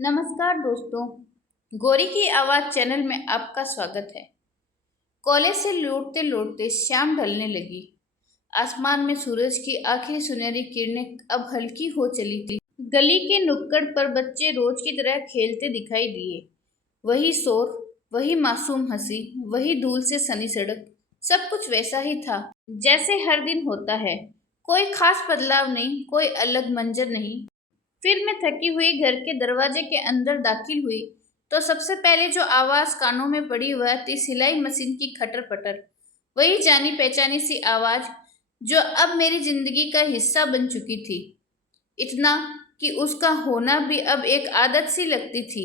नमस्कार दोस्तों, गौरी की आवाज़ चैनल में आपका स्वागत है। कॉलेज से लौटते लौटते शाम ढलने लगी। आसमान में सूरज की आखिरी सुनहरी किरणें अब हल्की हो चली थी। गली के नुक्कड़ पर बच्चे रोज की तरह खेलते दिखाई दिए। वही शोर, वही मासूम हंसी, वही धूल से सनी सड़क, सब कुछ वैसा ही था जैसे हर दिन होता है। कोई खास बदलाव नहीं, कोई अलग मंजर नहीं। फिर मैं थकी हुई घर के दरवाजे के अंदर दाखिल हुई तो सबसे पहले जो आवाज कानों में पड़ी वह थी सिलाई मशीन की खटर पटर। वही जानी पहचानी सी आवाज जो अब मेरी जिंदगी का हिस्सा बन चुकी थी। इतना कि उसका होना भी अब एक आदत सी लगती थी।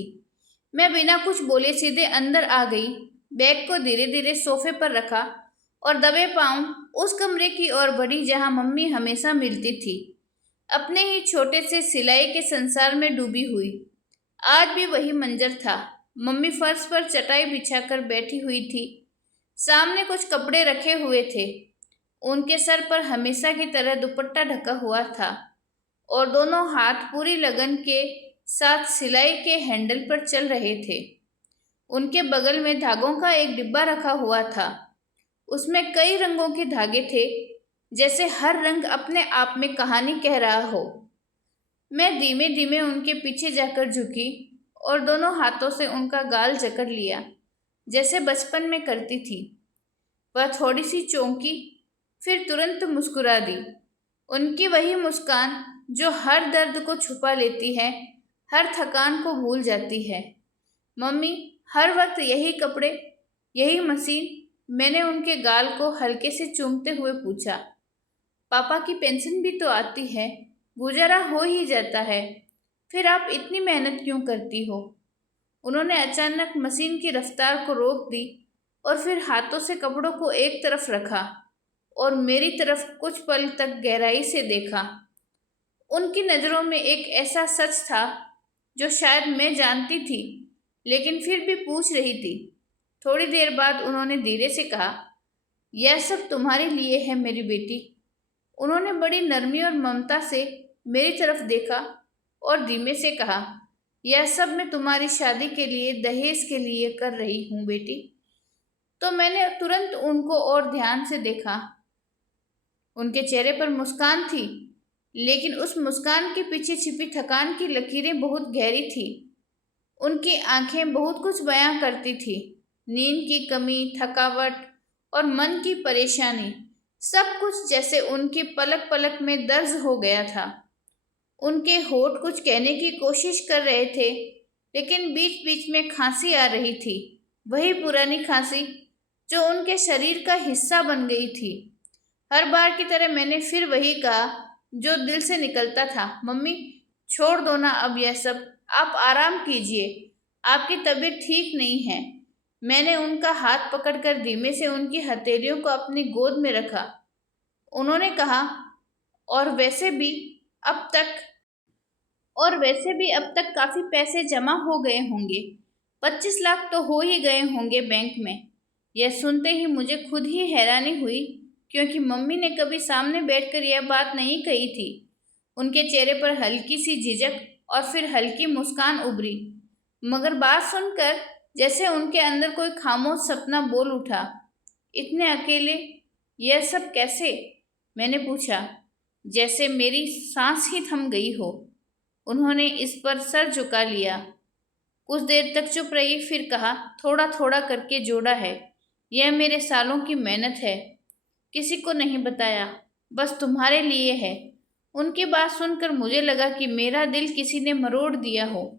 मैं बिना कुछ बोले सीधे अंदर आ गई, बैग को धीरे धीरे सोफे पर रखा और दबे पांव उस कमरे की ओर बढ़ी जहां मम्मी हमेशा मिलती थी, अपने ही छोटे से सिलाई के संसार में डूबी हुई। आज भी वही मंजर था। मम्मी फर्श पर चटाई बिछाकर बैठी हुई थी। सामने कुछ कपड़े रखे हुए थे। उनके सर पर हमेशा की तरह दुपट्टा ढका हुआ था और दोनों हाथ पूरी लगन के साथ सिलाई के हैंडल पर चल रहे थे। उनके बगल में धागों का एक डिब्बा रखा हुआ था। उसमें कई रंगों के धागे थे, जैसे हर रंग अपने आप में कहानी कह रहा हो। मैं धीमे धीमे उनके पीछे जाकर झुकी और दोनों हाथों से उनका गाल जकड़ लिया, जैसे बचपन में करती थी। वह थोड़ी सी चौंकी, फिर तुरंत मुस्कुरा दी। उनकी वही मुस्कान जो हर दर्द को छुपा लेती है, हर थकान को भूल जाती है। मम्मी, हर वक्त यही कपड़े, यही मशीन? मैंने उनके गाल को हल्के से चूमते हुए पूछा। पापा की पेंशन भी तो आती है, गुजारा हो ही जाता है, फिर आप इतनी मेहनत क्यों करती हो? उन्होंने अचानक मशीन की रफ्तार को रोक दी और फिर हाथों से कपड़ों को एक तरफ रखा और मेरी तरफ कुछ पल तक गहराई से देखा। उनकी नज़रों में एक ऐसा सच था जो शायद मैं जानती थी, लेकिन फिर भी पूछ रही थी। थोड़ी देर बाद उन्होंने धीरे से कहा, यह सब तुम्हारे लिए है मेरी बेटी। उन्होंने बड़ी नरमी और ममता से मेरी तरफ देखा और धीमे से कहा, यह सब मैं तुम्हारी शादी के लिए, दहेज के लिए कर रही हूँ बेटी। तो मैंने तुरंत उनको और ध्यान से देखा। उनके चेहरे पर मुस्कान थी, लेकिन उस मुस्कान के पीछे छिपी थकान की लकीरें बहुत गहरी थी। उनकी आंखें बहुत कुछ बयां करती थी। नींद की कमी, थकावट और मन की परेशानी, सब कुछ जैसे उनकी पलक पलक में दर्ज हो गया था। उनके होठ कुछ कहने की कोशिश कर रहे थे, लेकिन बीच बीच में खांसी आ रही थी। वही पुरानी खांसी जो उनके शरीर का हिस्सा बन गई थी। हर बार की तरह मैंने फिर वही कहा जो दिल से निकलता था, मम्मी, छोड़ दो ना अब यह सब, आप आराम कीजिए, आपकी तबीयत ठीक नहीं है। मैंने उनका हाथ पकड़कर धीमे से उनकी हथेलियों को अपनी गोद में रखा। उन्होंने कहा, और वैसे भी अब तक अब तक काफी पैसे जमा हो गए होंगे। 25 लाख तो हो ही गए होंगे बैंक में। यह सुनते ही मुझे खुद ही हैरानी हुई, क्योंकि मम्मी ने कभी सामने बैठकर यह बात नहीं कही थी। उनके चेहरे पर हल्की सी झिझक और फिर हल्की मुस्कान उभरी, मगर बात सुनकर जैसे उनके अंदर कोई खामोश सपना बोल उठा। इतने अकेले, यह सब कैसे? मैंने पूछा, जैसे मेरी सांस ही थम गई हो। उन्होंने इस पर सर झुका लिया। कुछ देर तक चुप रही, फिर कहा, थोड़ा थोड़ा करके जोड़ा है। यह मेरे सालों की मेहनत है, किसी को नहीं बताया, बस तुम्हारे लिए है। उनकी बात सुनकर मुझे लगा कि मेरा दिल किसी ने मरोड़ दिया हो।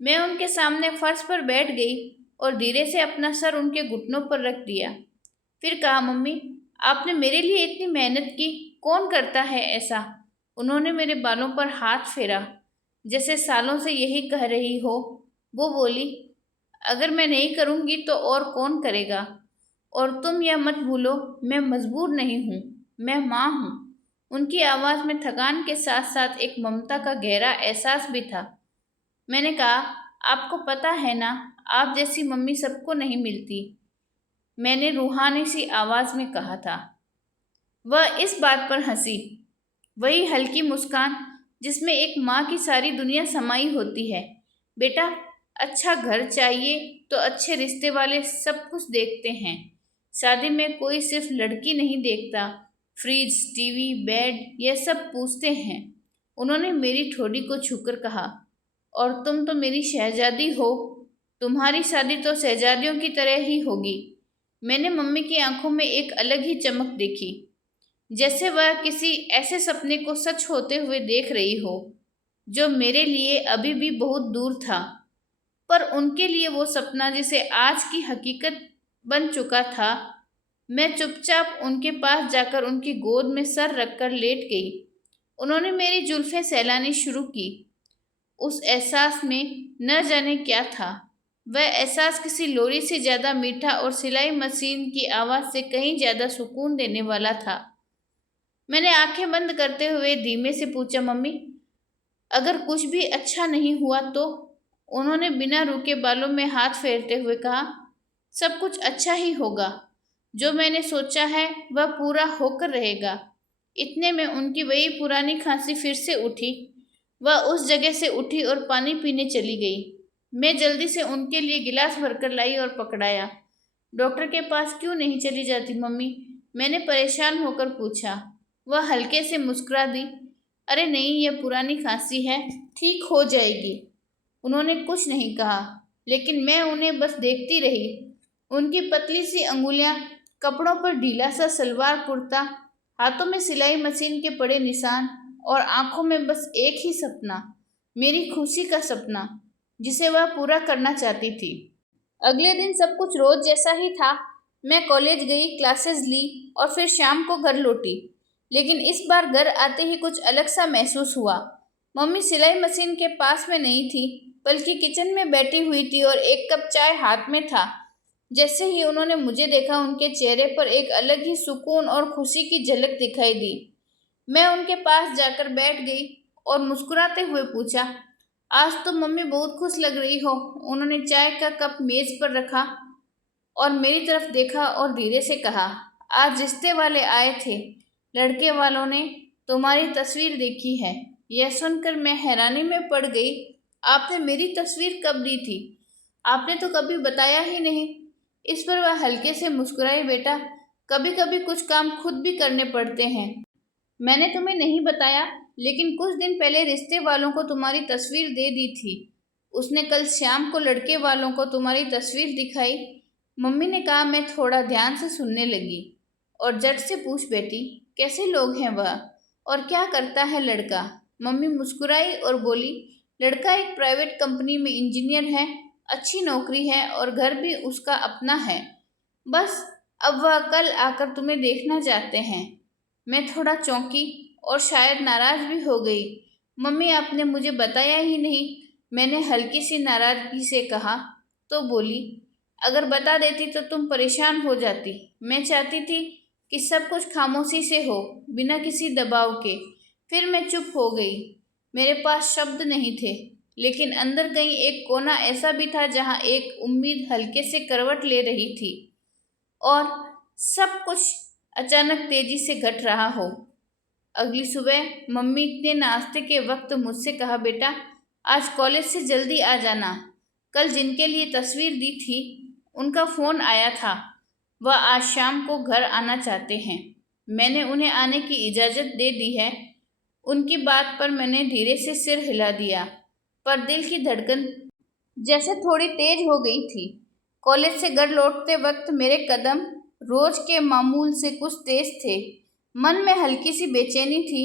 मैं उनके सामने फर्श पर बैठ गई और धीरे से अपना सर उनके घुटनों पर रख दिया। फिर कहा, मम्मी, आपने मेरे लिए इतनी मेहनत की, कौन करता है ऐसा? उन्होंने मेरे बालों पर हाथ फेरा, जैसे सालों से यही कह रही हो। वो बोली, अगर मैं नहीं करूँगी तो और कौन करेगा? और तुम यह मत भूलो, मैं मजबूर नहीं हूँ, मैं माँ हूँ। उनकी आवाज़ में थकान के साथ साथ एक ममता का गहरा एहसास भी था। मैंने कहा, आपको पता है ना, आप जैसी मम्मी सबको नहीं मिलती, मैंने रूहानी सी आवाज़ में कहा था। वह इस बात पर हंसी, वही हल्की मुस्कान जिसमें एक माँ की सारी दुनिया समाई होती है। बेटा, अच्छा घर चाहिए तो अच्छे रिश्ते वाले सब कुछ देखते हैं। शादी में कोई सिर्फ लड़की नहीं देखता, फ्रिज, टीवी, बेड ये सब पूछते हैं। उन्होंने मेरी ठोड़ी को छूकर कहा, और तुम तो मेरी शहजादी हो। तुम्हारी शादी तो शहजादियों की तरह ही होगी। मैंने मम्मी की आंखों में एक अलग ही चमक देखी, जैसे वह किसी ऐसे सपने को सच होते हुए देख रही हो जो मेरे लिए अभी भी बहुत दूर था, पर उनके लिए वो सपना जिसे आज की हकीकत बन चुका था। मैं चुपचाप उनके पास जाकर उनकी गोद में सर रखकर लेट गई। उन्होंने मेरी जुल्फें सहलानी शुरू की। उस एहसास में न जाने क्या था। वह एहसास किसी लोरी से ज्यादा मीठा और सिलाई मशीन की आवाज से कहीं ज्यादा सुकून देने वाला था। मैंने आंखें बंद करते हुए धीमे से पूछा, मम्मी, अगर कुछ भी अच्छा नहीं हुआ तो? उन्होंने बिना रुके बालों में हाथ फेरते हुए कहा, सब कुछ अच्छा ही होगा। जो मैंने सोचा है वह पूरा होकर रहेगा। इतने में उनकी वही पुरानी खांसी फिर से उठी। वह उस जगह से उठी और पानी पीने चली गई। मैं जल्दी से उनके लिए गिलास भरकर लाई और पकड़ाया। डॉक्टर के पास क्यों नहीं चली जाती मम्मी? मैंने परेशान होकर पूछा। वह हल्के से मुस्कुरा दी। अरे नहीं, यह पुरानी खांसी है, ठीक हो जाएगी। उन्होंने कुछ नहीं कहा, लेकिन मैं उन्हें बस देखती रही। उनकी पतली सी अंगुलियां, कपड़ों पर ढीला सा सलवार कुर्ता, हाथों में सिलाई मशीन के पड़े निशान और आंखों में बस एक ही सपना, मेरी खुशी का सपना, जिसे वह पूरा करना चाहती थी। अगले दिन सब कुछ रोज जैसा ही था। मैं कॉलेज गई, क्लासेस ली और फिर शाम को घर लौटी। लेकिन इस बार घर आते ही कुछ अलग सा महसूस हुआ। मम्मी सिलाई मशीन के पास में नहीं थी, बल्कि किचन में बैठी हुई थी और एक कप चाय हाथ में था। जैसे ही उन्होंने मुझे देखा, उनके चेहरे पर एक अलग ही सुकून और खुशी की झलक दिखाई दी। मैं उनके पास जाकर बैठ गई और मुस्कुराते हुए पूछा, आज तो मम्मी बहुत खुश लग रही हो। उन्होंने चाय का कप मेज पर रखा और मेरी तरफ देखा और धीरे से कहा, आज रिश्ते वाले आए थे। लड़के वालों ने तुम्हारी तस्वीर देखी है। यह सुनकर मैं हैरानी में पड़ गई। आपने मेरी तस्वीर कब दी थी? आपने तो कभी बताया ही नहीं। इस पर वह हल्के से मुस्कुराई। बेटा, कभी कभी कुछ काम खुद भी करने पड़ते हैं। मैंने तुम्हें नहीं बताया, लेकिन कुछ दिन पहले रिश्ते वालों को तुम्हारी तस्वीर दे दी थी। उसने कल शाम को लड़के वालों को तुम्हारी तस्वीर दिखाई। मम्मी ने कहा। मैं थोड़ा ध्यान से सुनने लगी और झट से पूछ बैठी, कैसे लोग हैं वह और क्या करता है लड़का? मम्मी मुस्कुराई और बोली, लड़का एक प्राइवेट कंपनी में इंजीनियर है, अच्छी नौकरी है और घर भी उसका अपना है। बस अब वह कल आकर तुम्हें देखना चाहते हैं। मैं थोड़ा चौंकी और शायद नाराज भी हो गई। मम्मी, आपने मुझे बताया ही नहीं। मैंने हल्की सी नाराजगी से कहा। तो बोली, अगर बता देती तो तुम परेशान हो जाती। मैं चाहती थी कि सब कुछ खामोशी से हो, बिना किसी दबाव के। फिर मैं चुप हो गई। मेरे पास शब्द नहीं थे, लेकिन अंदर कहीं एक कोना ऐसा भी था जहां एक उम्मीद हल्के से करवट ले रही थी और सब कुछ अचानक तेजी से घट रहा हो। अगली सुबह मम्मी ने नाश्ते के वक्त मुझसे कहा, बेटा, आज कॉलेज से जल्दी आ जाना। कल जिनके लिए तस्वीर दी थी उनका फ़ोन आया था। वह आज शाम को घर आना चाहते हैं। मैंने उन्हें आने की इजाज़त दे दी है। उनकी बात पर मैंने धीरे से सिर हिला दिया, पर दिल की धड़कन जैसे थोड़ी तेज हो गई थी। कॉलेज से घर लौटते वक्त मेरे कदम रोज के मामूल से कुछ तेज थे। मन में हल्की सी बेचैनी थी,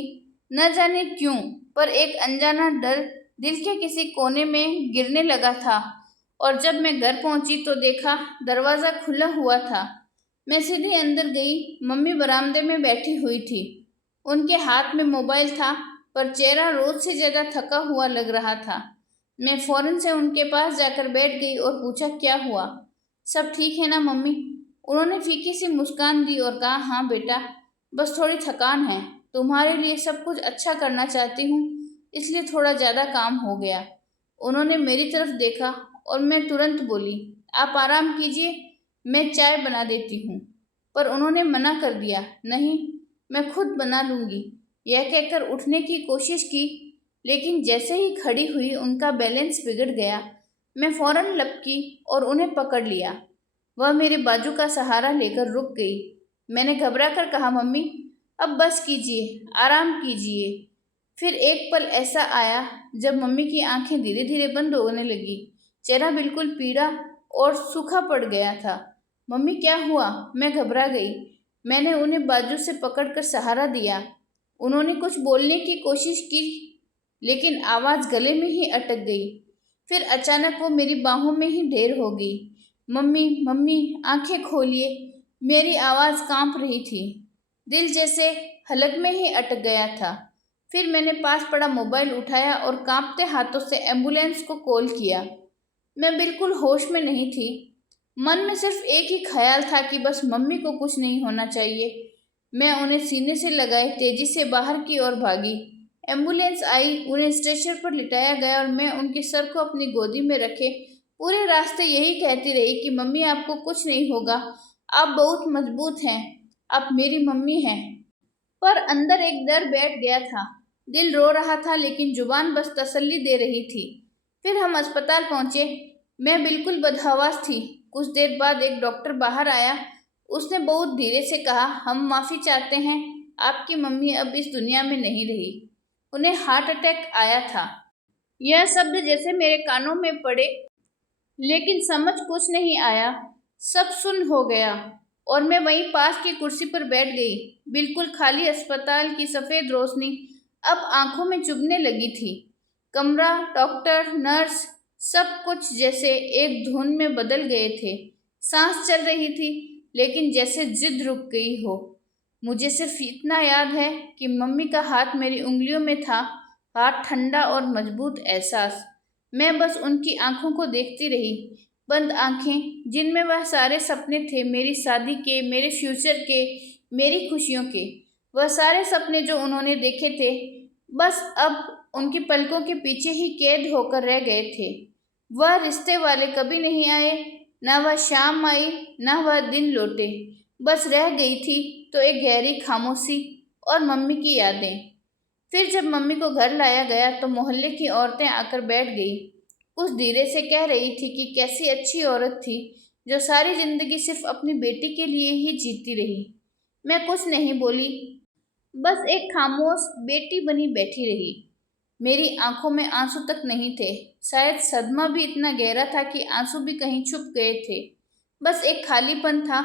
न जाने क्यों, पर एक अनजाना डर दिल के किसी कोने में गिरने लगा था। और जब मैं घर पहुंची तो देखा दरवाज़ा खुला हुआ था। मैं सीधे अंदर गई। मम्मी बरामदे में बैठी हुई थी। उनके हाथ में मोबाइल था, पर चेहरा रोज से ज़्यादा थका हुआ लग रहा था। मैं फौरन से उनके पास जाकर बैठ गई और पूछा, क्या हुआ? सब ठीक है ना मम्मी? उन्होंने फीकी सी मुस्कान दी और कहा, हाँ बेटा, बस थोड़ी थकान है। तुम्हारे लिए सब कुछ अच्छा करना चाहती हूँ, इसलिए थोड़ा ज़्यादा काम हो गया। उन्होंने मेरी तरफ देखा और मैं तुरंत बोली, आप आराम कीजिए, मैं चाय बना देती हूँ। पर उन्होंने मना कर दिया, नहीं, मैं खुद बना लूँगी। यह कहकर उठने की कोशिश की, लेकिन जैसे ही खड़ी हुई उनका बैलेंस बिगड़ गया। मैं फौरन लपकी और उन्हें पकड़ लिया। वह मेरे बाजू का सहारा लेकर रुक गई। मैंने घबरा कर कहा, मम्मी अब बस कीजिए, आराम कीजिए। फिर एक पल ऐसा आया जब मम्मी की आंखें धीरे धीरे बंद होने लगी। चेहरा बिल्कुल पीला और सूखा पड़ गया था। मम्मी क्या हुआ? मैं घबरा गई। मैंने उन्हें बाजू से पकड़कर सहारा दिया। उन्होंने कुछ बोलने की कोशिश की, लेकिन आवाज़ गले में ही अटक गई। फिर अचानक वो मेरी बाहों में ही ढेर हो गई। मम्मी मम्मी आंखें खोलिए। मेरी आवाज़ कांप रही थी। दिल जैसे हलक में ही अटक गया था। फिर मैंने पास पड़ा मोबाइल उठाया और कांपते हाथों से एम्बुलेंस को कॉल किया। मैं बिल्कुल होश में नहीं थी। मन में सिर्फ एक ही ख्याल था कि बस मम्मी को कुछ नहीं होना चाहिए। मैं उन्हें सीने से लगाए तेजी से बाहर की ओर भागी। एम्बुलेंस आई, उन्हें स्ट्रेचर पर लिटाया गया और मैं उनके सर को अपनी गोदी में रखे पूरे रास्ते यही कहती रही कि मम्मी आपको कुछ नहीं होगा, आप बहुत मजबूत हैं, आप मेरी मम्मी हैं। पर अंदर एक डर बैठ गया था। दिल रो रहा था लेकिन जुबान बस तसल्ली दे रही थी। फिर हम अस्पताल पहुंचे। मैं बिल्कुल बदहवास थी। कुछ देर बाद एक डॉक्टर बाहर आया। उसने बहुत धीरे से कहा, हम माफ़ी चाहते हैं, आपकी मम्मी अब इस दुनिया में नहीं रही, उन्हें हार्ट अटैक आया था। यह शब्द जैसे मेरे कानों में पड़े, लेकिन समझ कुछ नहीं आया। सब सुन्न हो गया और मैं वहीं पास की कुर्सी पर बैठ गई। बिल्कुल खाली अस्पताल की सफ़ेद रोशनी अब आंखों में चुभने लगी थी। कमरा, डॉक्टर, नर्स, सब कुछ जैसे एक धुन में बदल गए थे। सांस चल रही थी, लेकिन जैसे जिद रुक गई हो। मुझे सिर्फ इतना याद है कि मम्मी का हाथ मेरी उंगलियों में था, हाथ ठंडा और मजबूत एहसास। मैं बस उनकी आंखों को देखती रही, बंद आंखें जिनमें वह सारे सपने थे, मेरी शादी के, मेरे फ्यूचर के, मेरी खुशियों के। वह सारे सपने जो उन्होंने देखे थे, बस अब उनकी पलकों के पीछे ही कैद होकर रह गए थे। वह रिश्ते वाले कभी नहीं आए, न वह शाम आई, न वह दिन लौटे। बस रह गई थी तो एक गहरी खामोशी और मम्मी की यादें। फिर जब मम्मी को घर लाया गया तो मोहल्ले की औरतें आकर बैठ गई। कुछ धीरे से कह रही थी कि कैसी अच्छी औरत थी जो सारी जिंदगी सिर्फ अपनी बेटी के लिए ही जीती रही। मैं कुछ नहीं बोली, बस एक खामोश बेटी बनी बैठी रही। मेरी आंखों में आंसू तक नहीं थे। शायद सदमा भी इतना गहरा था कि आंसू भी कहीं छुप गए थे। बस एक खालीपन था,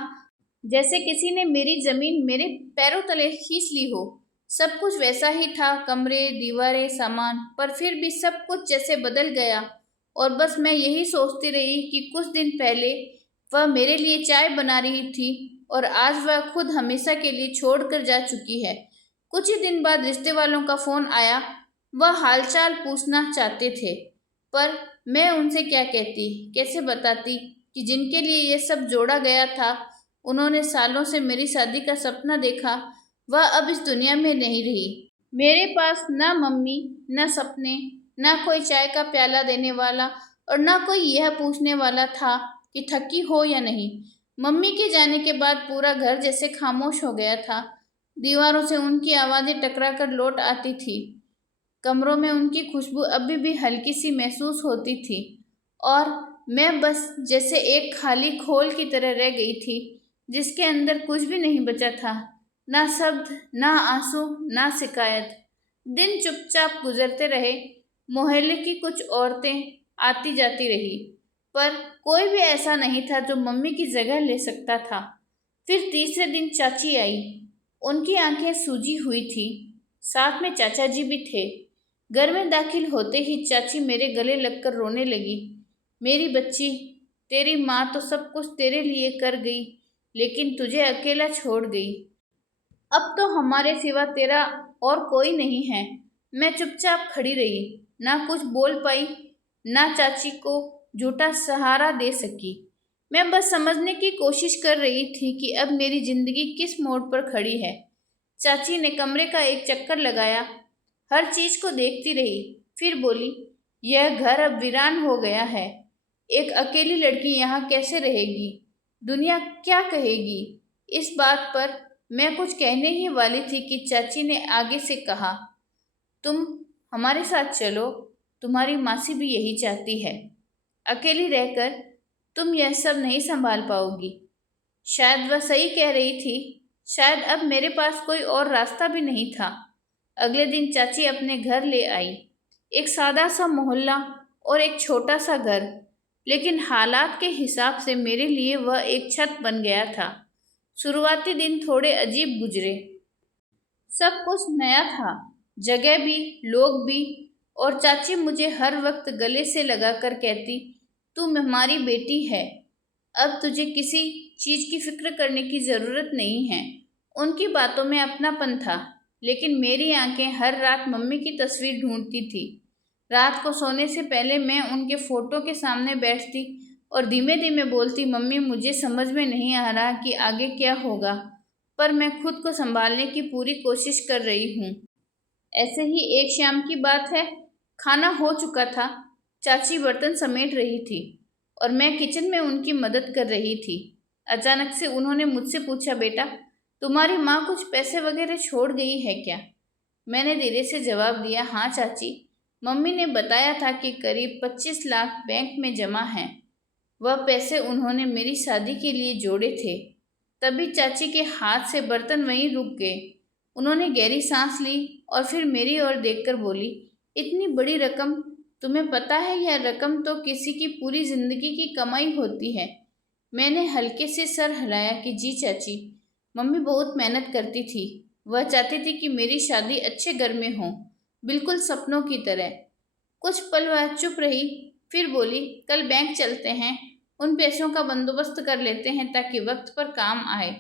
जैसे किसी ने मेरी जमीन मेरे पैरों तले खींच ली हो। सब कुछ वैसा ही था, कमरे, दीवारें, सामान, पर फिर भी सब कुछ जैसे बदल गया। और बस मैं यही सोचती रही कि कुछ दिन पहले वह मेरे लिए चाय बना रही थी और आज वह खुद हमेशा के लिए छोड़कर जा चुकी है। कुछ ही दिन बाद रिश्ते वालों का फोन आया। वह हालचाल पूछना चाहते थे, पर मैं उनसे क्या कहती, कैसे बताती कि जिनके लिए ये सब जोड़ा गया था, उन्होंने सालों से मेरी शादी का सपना देखा, वह अब इस दुनिया में नहीं रही। मेरे पास ना मम्मी, ना सपने, ना कोई चाय का प्याला देने वाला और ना कोई यह पूछने वाला था कि थकी हो या नहीं। मम्मी के जाने के बाद पूरा घर जैसे खामोश हो गया था। दीवारों से उनकी आवाज़ें टकरा कर लौट आती थी। कमरों में उनकी खुशबू अभी भी हल्की सी महसूस होती थी और मैं बस जैसे एक खाली खोल की तरह रह गई थी, जिसके अंदर कुछ भी नहीं बचा था। ना शब्द, ना आंसू, ना शिकायत। दिन चुपचाप गुजरते रहे। मोहल्ले की कुछ औरतें आती जाती रही, पर कोई भी ऐसा नहीं था जो मम्मी की जगह ले सकता था। फिर तीसरे दिन चाची आई। उनकी आंखें सूजी हुई थी, साथ में चाचा जी भी थे। घर में दाखिल होते ही चाची मेरे गले लगकर रोने लगी। मेरी बच्ची, तेरी माँ तो सब कुछ तेरे लिए कर गई, लेकिन तुझे अकेला छोड़ गई। अब तो हमारे सिवा तेरा और कोई नहीं है। मैं चुपचाप खड़ी रही, ना कुछ बोल पाई, ना चाची को झूठा सहारा दे सकी। मैं बस समझने की कोशिश कर रही थी कि अब मेरी जिंदगी किस मोड़ पर खड़ी है। चाची ने कमरे का एक चक्कर लगाया, हर चीज को देखती रही, फिर बोली, यह घर अब वीरान हो गया है। एक अकेली लड़की यहाँ कैसे रहेगी? दुनिया क्या कहेगी? इस बात पर मैं कुछ कहने ही वाली थी कि चाची ने आगे से कहा, तुम हमारे साथ चलो, तुम्हारी मासी भी यही चाहती है। अकेली रहकर तुम यह सब नहीं संभाल पाओगी। शायद वह सही कह रही थी। शायद अब मेरे पास कोई और रास्ता भी नहीं था। अगले दिन चाची अपने घर ले आई। एक सादा सा मोहल्ला और एक छोटा सा घर, लेकिन हालात के हिसाब से मेरे लिए वह एक छत बन गया था। शुरुआती दिन थोड़े अजीब गुजरे। सब कुछ नया था, जगह भी, लोग भी। और चाची मुझे हर वक्त गले से लगाकर कहती, तू हमारी बेटी है, अब तुझे किसी चीज की फिक्र करने की जरूरत नहीं है। उनकी बातों में अपनापन था, लेकिन मेरी आंखें हर रात मम्मी की तस्वीर ढूंढती थी। रात को सोने से पहले मैं उनके फोटो के सामने बैठती और धीमे धीमे बोलती, मम्मी मुझे समझ में नहीं आ रहा कि आगे क्या होगा, पर मैं खुद को संभालने की पूरी कोशिश कर रही हूँ। ऐसे ही एक शाम की बात है। खाना हो चुका था। चाची बर्तन समेट रही थी और मैं किचन में उनकी मदद कर रही थी। अचानक से उन्होंने मुझसे पूछा, बेटा तुम्हारी माँ कुछ पैसे वगैरह छोड़ गई है क्या? मैंने धीरे से जवाब दिया, हाँ चाची, मम्मी ने बताया था कि करीब 25 लाख बैंक में जमा हैं। वह पैसे उन्होंने मेरी शादी के लिए जोड़े थे। तभी चाची के हाथ से बर्तन वहीं रुक गए। उन्होंने गहरी सांस ली और फिर मेरी ओर देखकर बोली, इतनी बड़ी रकम, तुम्हें पता है यह रकम तो किसी की पूरी जिंदगी की कमाई होती है। मैंने हल्के से सर हिलाया कि जी चाची, मम्मी बहुत मेहनत करती थी। वह चाहती थी कि मेरी शादी अच्छे घर में हो, बिल्कुल सपनों की तरह। कुछ पल वह चुप रही, फिर बोली, कल बैंक चलते हैं, उन पैसों का बंदोबस्त कर लेते हैं ताकि वक्त पर काम आए।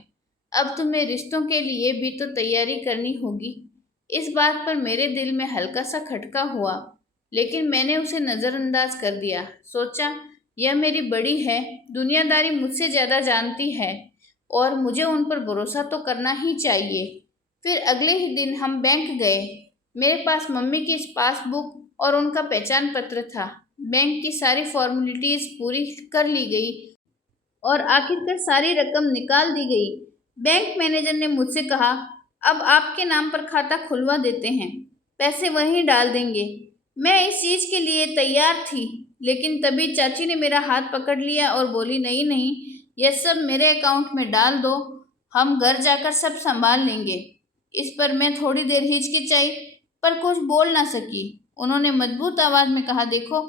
अब तुम्हें रिश्तों के लिए भी तो तैयारी करनी होगी। इस बात पर मेरे दिल में हल्का सा खटका हुआ, लेकिन मैंने उसे नज़रअंदाज कर दिया। सोचा, यह मेरी बड़ी है, दुनियादारी मुझसे ज़्यादा जानती है और मुझे उन पर भरोसा तो करना ही चाहिए। फिर अगले ही दिन हम बैंक गए। मेरे पास मम्मी की पासबुक और उनका पहचान पत्र था। बैंक की सारी फॉर्मेलिटीज पूरी कर ली गई और आखिरकार सारी रकम निकाल दी गई। बैंक मैनेजर ने मुझसे कहा, अब आपके नाम पर खाता खुलवा देते हैं, पैसे वहीं डाल देंगे। मैं इस चीज़ के लिए तैयार थी, लेकिन तभी चाची ने मेरा हाथ पकड़ लिया और बोली, नहीं नहीं, यह सब मेरे अकाउंट में डाल दो, हम घर जाकर सब संभाल लेंगे। इस पर मैं थोड़ी देर हिचकिचाई, पर कुछ बोल ना सकी। उन्होंने मजबूत आवाज में कहा, देखो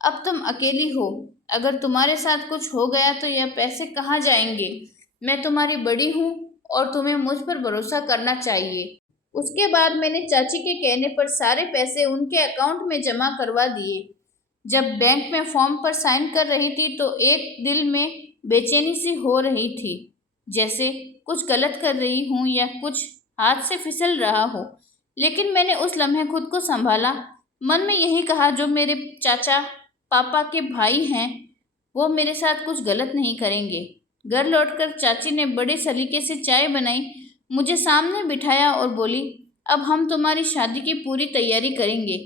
अब तुम अकेली हो, अगर तुम्हारे साथ कुछ हो गया तो यह पैसे कहाँ जाएंगे? मैं तुम्हारी बड़ी हूँ और तुम्हें मुझ पर भरोसा करना चाहिए। उसके बाद मैंने चाची के कहने पर सारे पैसे उनके अकाउंट में जमा करवा दिए। जब बैंक में फॉर्म पर साइन कर रही थी तो एक दिल में बेचैनी सी हो रही थी, जैसे कुछ गलत कर रही हूँ या कुछ हाथ से फिसल रहा हो। लेकिन मैंने उस लम्हे खुद को संभाला। मन में यही कहा, जो मेरे चाचा पापा के भाई हैं वो मेरे साथ कुछ गलत नहीं करेंगे। घर लौटकर चाची ने बड़े सलीके से चाय बनाई, मुझे सामने बिठाया और बोली, अब हम तुम्हारी शादी की पूरी तैयारी करेंगे।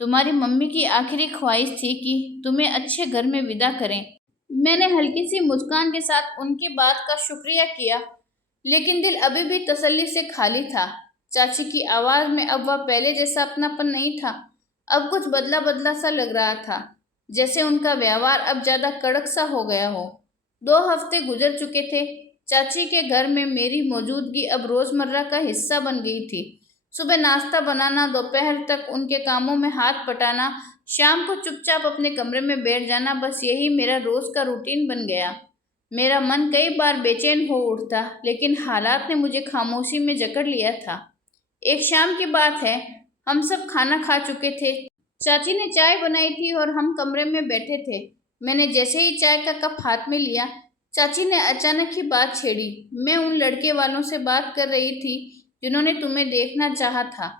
तुम्हारी मम्मी की आखिरी ख्वाहिश थी कि तुम्हें अच्छे घर में विदा करें। मैंने हल्की सी मुस्कान के साथ उनकी बात का शुक्रिया किया, लेकिन दिल अभी भी तसल्ली से खाली था। चाची की आवाज़ में अब वह पहले जैसा अपनापन नहीं था, अब कुछ बदला बदला सा लग रहा था, जैसे उनका व्यवहार अब ज़्यादा कड़क सा हो गया हो। 2 हफ्ते गुजर चुके थे। चाची के घर में मेरी मौजूदगी अब रोज़मर्रा का हिस्सा बन गई थी। सुबह नाश्ता बनाना, दोपहर तक उनके कामों में हाथ बटाना, शाम को चुपचाप अपने कमरे में बैठ जाना, बस यही मेरा रोज़ का रूटीन बन गया। मेरा मन कई बार बेचैन हो उठता, लेकिन हालात ने मुझे खामोशी में जकड़ लिया था। एक शाम की बात है, हम सब खाना खा चुके थे। चाची ने चाय बनाई थी और हम कमरे में बैठे थे। मैंने जैसे ही चाय का कप हाथ में लिया, चाची ने अचानक ही बात छेड़ी। मैं उन लड़के वालों से बात कर रही थी जिन्होंने तुम्हें देखना चाहा था।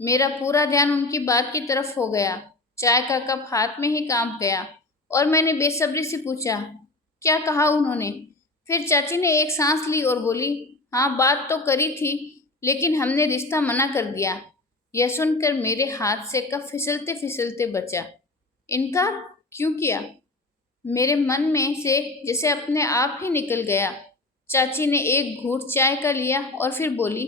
मेरा पूरा ध्यान उनकी बात की तरफ हो गया। चाय का कप हाथ में ही कांप गया और मैंने बेसब्री से पूछा, क्या कहा उन्होंने? फिर चाची ने एक सांस ली और बोली, हाँ बात तो करी थी, लेकिन हमने रिश्ता मना कर दिया। यह सुनकर मेरे हाथ से कप फिसलते फिसलते बचा। इनकार क्यों किया? मेरे मन में से जैसे अपने आप ही निकल गया। चाची ने एक घूंट चाय का लिया और फिर बोली,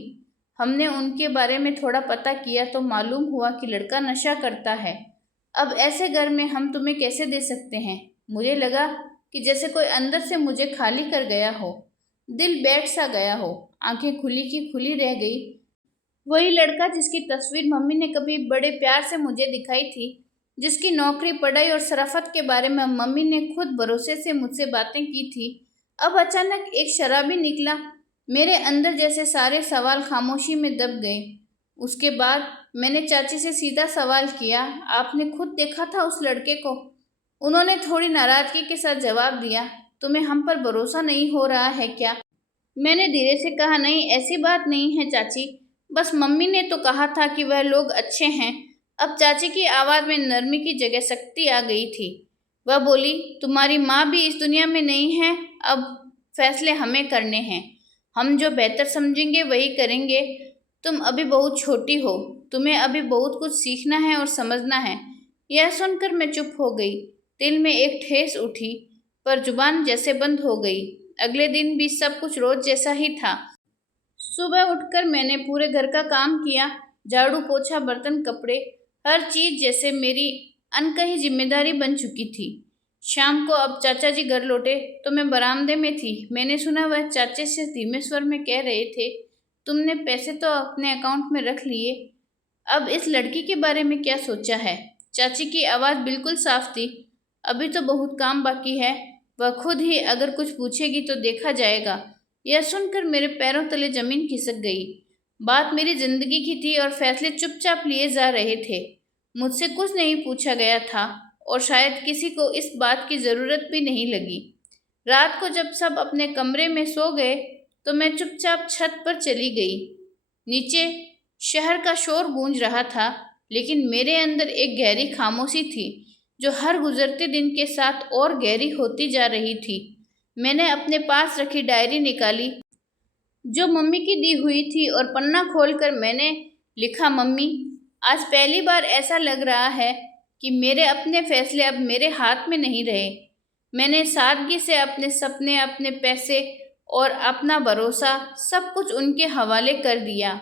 हमने उनके बारे में थोड़ा पता किया तो मालूम हुआ कि लड़का नशा करता है। अब ऐसे घर में हम तुम्हें कैसे दे सकते हैं। मुझे लगा कि जैसे कोई अंदर से मुझे खाली कर गया हो, दिल बैठ सा गया हो, आंखें खुली की खुली रह गई। वही लड़का जिसकी तस्वीर मम्मी ने कभी बड़े प्यार से मुझे दिखाई थी, जिसकी नौकरी, पढ़ाई और शराफत के बारे में मम्मी ने खुद भरोसे से मुझसे बातें की थी, अब अचानक एक शराबी निकला। मेरे अंदर जैसे सारे सवाल खामोशी में दब गए। उसके बाद मैंने चाची से सीधा सवाल किया, आपने खुद देखा था उस लड़के को? उन्होंने थोड़ी नाराजगी के साथ जवाब दिया, तुम्हें हम पर भरोसा नहीं हो रहा है क्या? मैंने धीरे से कहा, नहीं ऐसी बात नहीं है चाची, बस मम्मी ने तो कहा था कि वह लोग अच्छे हैं। अब चाची की आवाज़ में नरमी की जगह सख्ती आ गई थी। वह बोली, तुम्हारी माँ भी इस दुनिया में नहीं है, अब फैसले हमें करने हैं। हम जो बेहतर समझेंगे वही करेंगे। तुम अभी बहुत छोटी हो, तुम्हें अभी बहुत कुछ सीखना है और समझना है। यह सुनकर मैं चुप हो गई। दिल में एक ठेस उठी, पर जुबान जैसे बंद हो गई। अगले दिन भी सब कुछ रोज जैसा ही था। सुबह उठकर मैंने पूरे घर का काम किया, झाड़ू, पोछा, बर्तन, कपड़े, हर चीज जैसे मेरी अनकही जिम्मेदारी बन चुकी थी। शाम को अब चाचा जी घर लौटे तो मैं बरामदे में थी। मैंने सुना वह चाचे से धीमे स्वर में कह रहे थे, तुमने पैसे तो अपने अकाउंट में रख लिए, अब इस लड़की के बारे में क्या सोचा है? चाची की आवाज़ बिल्कुल साफ थी, अभी तो बहुत काम बाकी है, वह खुद ही अगर कुछ पूछेगी तो देखा जाएगा। यह सुनकर मेरे पैरों तले जमीन खिसक गई। बात मेरी जिंदगी की थी और फैसले चुपचाप लिए जा रहे थे। मुझसे कुछ नहीं पूछा गया था और शायद किसी को इस बात की ज़रूरत भी नहीं लगी। रात को जब सब अपने कमरे में सो गए तो मैं चुपचाप छत पर चली गई। नीचे शहर का शोर गूंज रहा था, लेकिन मेरे अंदर एक गहरी खामोशी थी जो हर गुजरते दिन के साथ और गहरी होती जा रही थी। मैंने अपने पास रखी डायरी निकाली जो मम्मी की दी हुई थी और पन्ना खोलकर मैंने लिखा, मम्मी, आज पहली बार ऐसा लग रहा है कि मेरे अपने फैसले अब मेरे हाथ में नहीं रहे। मैंने सादगी से अपने सपने, अपने पैसे और अपना भरोसा सब कुछ उनके हवाले कर दिया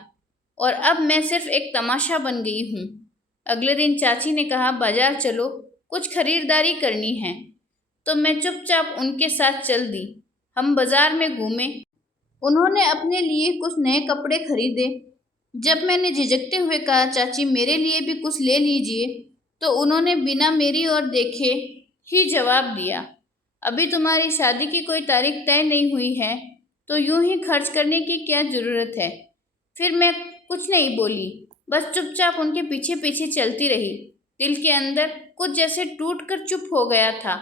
और अब मैं सिर्फ एक तमाशा बन गई हूँ। अगले दिन चाची ने कहा, बाजार चलो, कुछ खरीदारी करनी है। तो मैं चुपचाप उनके साथ चल दी। हम बाजार में घूमे। उन्होंने अपने लिए कुछ नए कपड़े खरीदे। जब मैंने झिझकते हुए कहा, चाची मेरे लिए भी कुछ ले लीजिए, तो उन्होंने बिना मेरी ओर देखे ही जवाब दिया, अभी तुम्हारी शादी की कोई तारीख तय नहीं हुई है, तो यूं ही खर्च करने की क्या ज़रूरत है। फिर मैं कुछ नहीं बोली, बस चुपचाप उनके पीछे पीछे चलती रही। दिल के अंदर कुछ जैसे टूट कर चुप हो गया था।